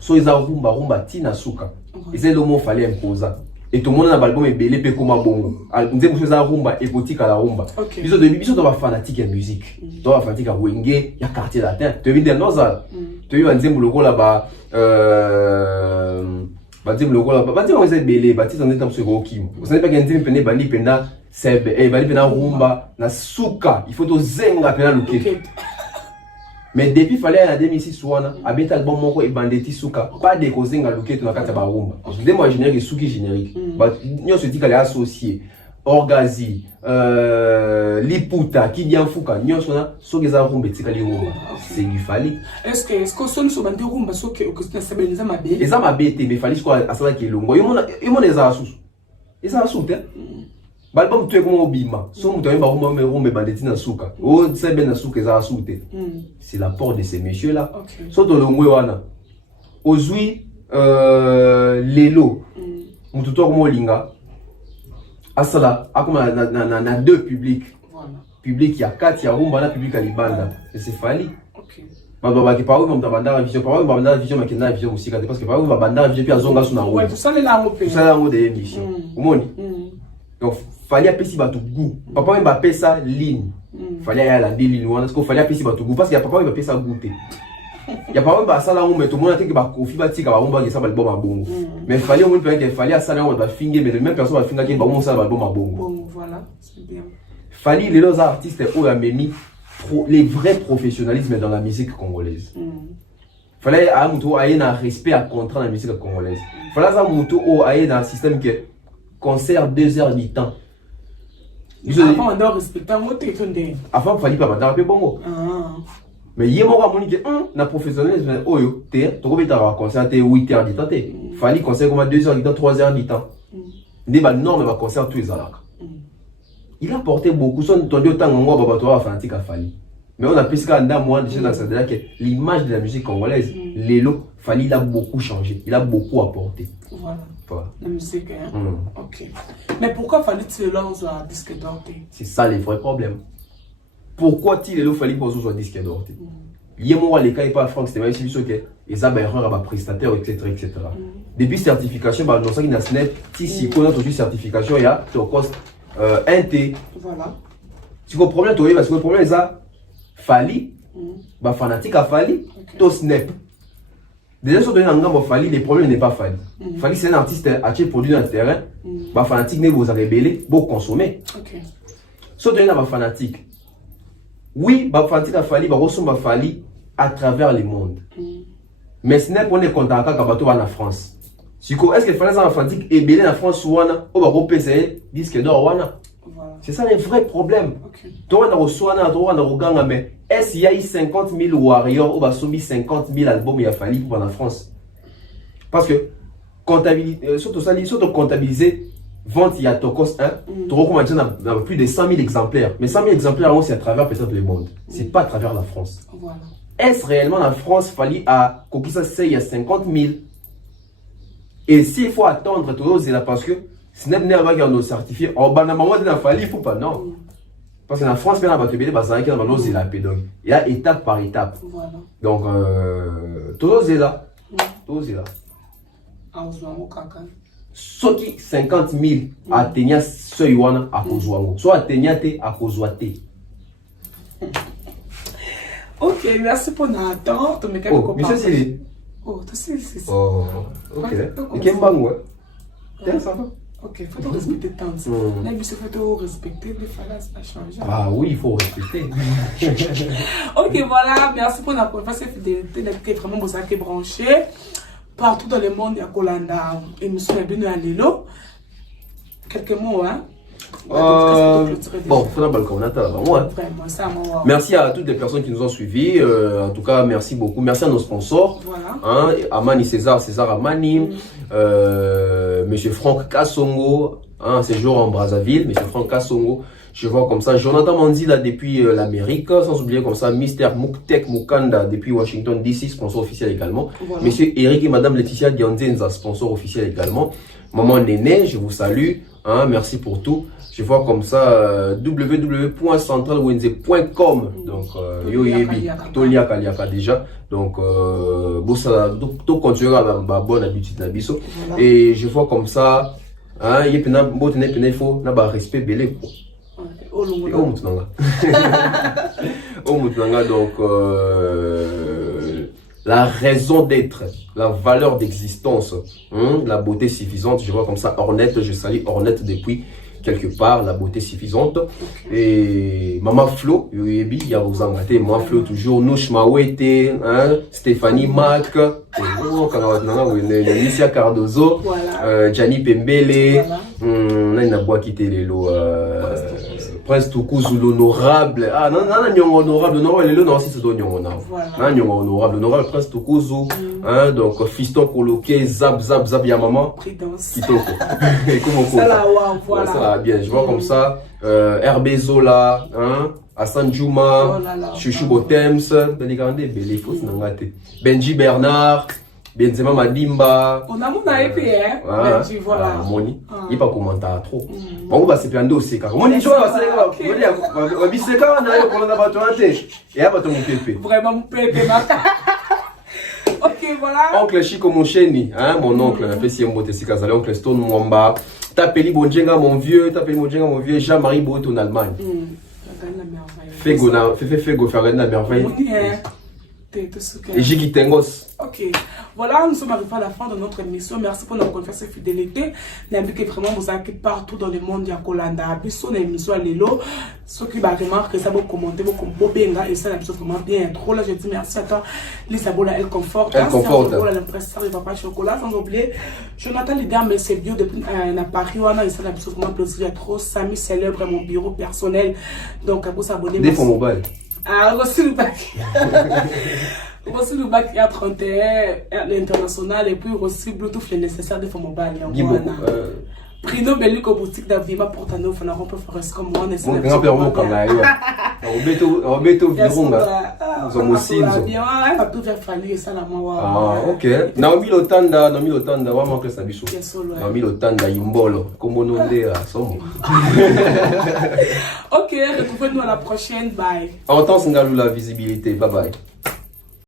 So ils ont rumba tina suka. Et c'est le mot Fali imposa. Et tout le monde a l'album est belé pe comme bongo. Nzembo chose à rumba et koti la rumba. Ils ont début sont fanatique de musique. Ils fanatique à Wenge, il y a quartier latin. Tu veux dire non ça? Tu veux Nzembo logo là-bas Nzembo logo là-bas. Nzembo c'est belé, bâti on est dans ce gros kim. Vous savez pas que Nzembo pene bandi pena sebe, bandi pena rumba na suka. Il faut to zenga pena luke. Mais depuis fallait en 2006 wana, abeta album moko e bandeti suka, pas de kozenga luke to na kata ba rumba. Parce que moi générique suki générique. Bah nyo se dit qu'elle est associée. Orgazi, Liputa, Kidianfuka, Nyosona, Sogeza Rumba, Tikali Rumba. C'est du Fali. Est-ce que son sur bande rumba, so que c'est ça ben zama bé. Les ama bété, mais Fali quoi à ça qui est longo. Yomona les asus. Les asus hein. Balbum tu es comme obima. So muto yemba rumba rumba bandeti na suka. O sebe na suka za asute. C'est la porte de ces messieurs là. So to longo wana. Ozui lelo. Mututo comme linga. Asala, na deux publics. Voilà. Public il y a 4, il y a rumba, na public à Libanda. C'est Fali. OK. Baba qui parle comme banda vision, parle comme banda vision mais qui na vision musique parce que parle comme banda vision puis azonga suna rumba. Ouais, tout ça les langues tout ça langue des émissions. Omoni. Donc Fali a pesi batu goût. Papa même ba pesa ligne. Fali a la ligne wana parce que Fali a pesi batu goût parce qu'il y a papa même ba pesa goûter. Il y a pas même ba sala rumba tout le monde a dit que ba kofi ba tika ba rumba que ça ba album à bongo. Mais Fali on peut que Fali a sala rumba ba finger mais même personne va finger que ba on ça ba album à bongo. Voilà, c'est bien. Fali les artistes où a mis les vrais professionnalisme dans la musique congolaise. Fallait à muto aille un respect à contrat dans la musique congolaise. Fallait à muto au aille dans un système que concert 2 heures du temps. Avant on doit respecter un mot téléphone. Avant fallait pas mandar pe bongo. Mais yé mo moni que na professionnalisme oyo te to beta concert 8 heures du temps te. Fallait concert comme 2 heures du temps, 3 heures du temps. Des ba norme va concert tous les alaka. Il a porté beaucoup son entendu autant en moi baba fanatique à Fali. Mais on a plus qu'à moi déjà dans cette que l'image de la musique congolaise, Lelo Fali il a beaucoup changé, il a beaucoup apporté. Voilà. La musique hein. OK. Mais pourquoi Fali lance un disque d'or? C'est ça le vrai problème. Pourquoi Lelo Fali pour un disque d'or? Yemo les cas pas France c'était aussi sûr que ils ont erreur à prestataire etc. Depuis certification bah non ça qui n'a net si qu'on a toujours certification il y a au cost un T. Voilà. Tu comprends le problème parce que le problème c'est ça Fali bah fanatique à Fali to snap. Déjà sur un gamme Fali les problèmes n'est pas Fali. Fali c'est un artiste qui produit dans le terrain bah fanatique ne vous a rébellé pour consommer. OK. Sur un fanatique. Oui, bah fanatique à Fali bah ressemble à Fali à travers le monde. Mais ce n'est pas un contact avec bateau en France. Est-ce que Fali est fanatique et belé en France ou on va repérer disque d'or wana? C'est ça le vrai problème. Toi, on a reçu un mais est-ce qu'il y a eu 50 000 warriors ou 50 000 albums il a fallu pour en France? Parce que surtout comptabiliser vente il y a Tokos 1, tu recommandes dans plus de 100 000 exemplaires. Mais 100 000 exemplaires c'est à travers peut-être le monde. C'est pas à travers la France. Voilà. Est-ce réellement la France fallu à Kokisa il y a 50 000? Et s'il faut attendre tout c'est là parce que si n'est pas qu'on certifié en bas moment de Fali il faut pas non parce que en France bien va te béder bazar qui dans nos c'est la pédog il y a étape par étape. Voilà. Donc tout c'est là ce qui 50 000 atteignent seuil wana à kozwango soit atteignate à kozwate Ok, merci pour l'attente. Oh, monsieur Sili. Oh, c'est. Oh, ok. Et quel bango, tiens, ça va. Ok, il faut respecter tant. Là, il faut respecter les phalanges à changer. Ah oui, il faut respecter. Ok, voilà, merci pour la confiance et fidélité. Vous êtes vraiment vous branché. Partout dans le monde, il y a Kolanda. Et nous sommes venus à Lilo. Quelques mots, hein? Bon, merci à toutes les personnes qui nous ont suivis. En tout cas, merci beaucoup. Merci à nos sponsors. Voilà. Hein, Amani César Amani, Monsieur Franck Kassongo, hein, séjour en Brazzaville, Monsieur Franck Kassongo. Je vois comme ça Jonathan Manzila depuis l'Amérique, sans oublier comme ça Mr. Muktek Mukanda depuis Washington DC, sponsor officiel également. Voilà. Monsieur Eric et Madame Laetitia Dianzenza, sponsor officiel également. Maman Néné, je vous salue. Hein, merci pour tout. Je vois comme ça www.centralwenze.com. Donc Yoyebi, Tolia Kaliaka déjà. Donc tout continuera la bonne habitude nabiso. Et je vois comme ça hein, yepena botene pena faut na ba respect belé quoi. Donc la raison d'être, la valeur d'existence, la beauté suffisante. Je vois comme ça Ornette, je salue Ornette depuis quelque part, la beauté suffisante. Et Maman Flo, il y a vos amatés, Maman Flo toujours, Nouch Mawete, Stéphanie Mac, Alicia Cardozo, Gianni Pembele, là il n'a pas quitté les lots. Prince Tukuzu l'honorable. Ah non honorable, non si c'est honorable, Prince Tukuzu. Hein, donc fiston coloqué, zap ya maman. Kitoko. Et comment ça voilà. Ça va bien. Je vois comme ça Herbe Zola, hein, Hassan Djouma, Chouchou Botems, Benji Bernard, Benzema Madimba. On a mon AEP, hein. Benji, voilà. Moni. Il n'y a pas commentaire trop. Bon, on va se plaindre aussi. Moni, tu vois, on va se faire vraiment mon pépé. Ok, voilà. Oncle Chico Mocheni, hein, mon oncle, un peu si on botte si Kazale, oncle Stone Mwamba. Tapeli Bonjenga, mon vieux, Jean-Marie Bout en Allemagne. Fego, faire la merveille. Et Jigi Tengos. Ok, voilà, nous sommes arrivés à la fin de notre émission. Merci pour notre confiance et fidélité. N'impliquez vraiment vous accueillez partout dans le monde. Il y a Kolanda, Bissot, l'émission à Lelo. Ceux qui va remarquer ça, vous commentez, vous commentez, et ça, l'émission vraiment bien. Trop là, je dis merci à toi. Lisa Bola, elle conforte. Elle conforte. L'impression de Papa Chocolat, sans oublier. Jonathan Leader, mais c'est bio depuis Paris. On a eu ça, l'émission vraiment plaisir. Trop, Samy célèbre mon bureau personnel. Donc, à vous s'abonner. Des fonds mobile. Ah, reçu le bac. Reçu le bac A31, l'international, et puis reçu Bluetooth, le nécessaire de fonds mobile. Prino Bellico boutique d'Avima Portano, il faut la rompre forest comme moi. On est un peu comme là. Roberto Vironga. Nous sommes aussi. Elle va tout faire fallir ça là, moi. Ah, ok. Naomi Lotanda, on manque ça bichou. Naomi Lotanda, Yumbolo. Comme on dit à son. Ok, retrouvez-nous à la prochaine. Bye. En temps, c'est la visibilité. Bye bye.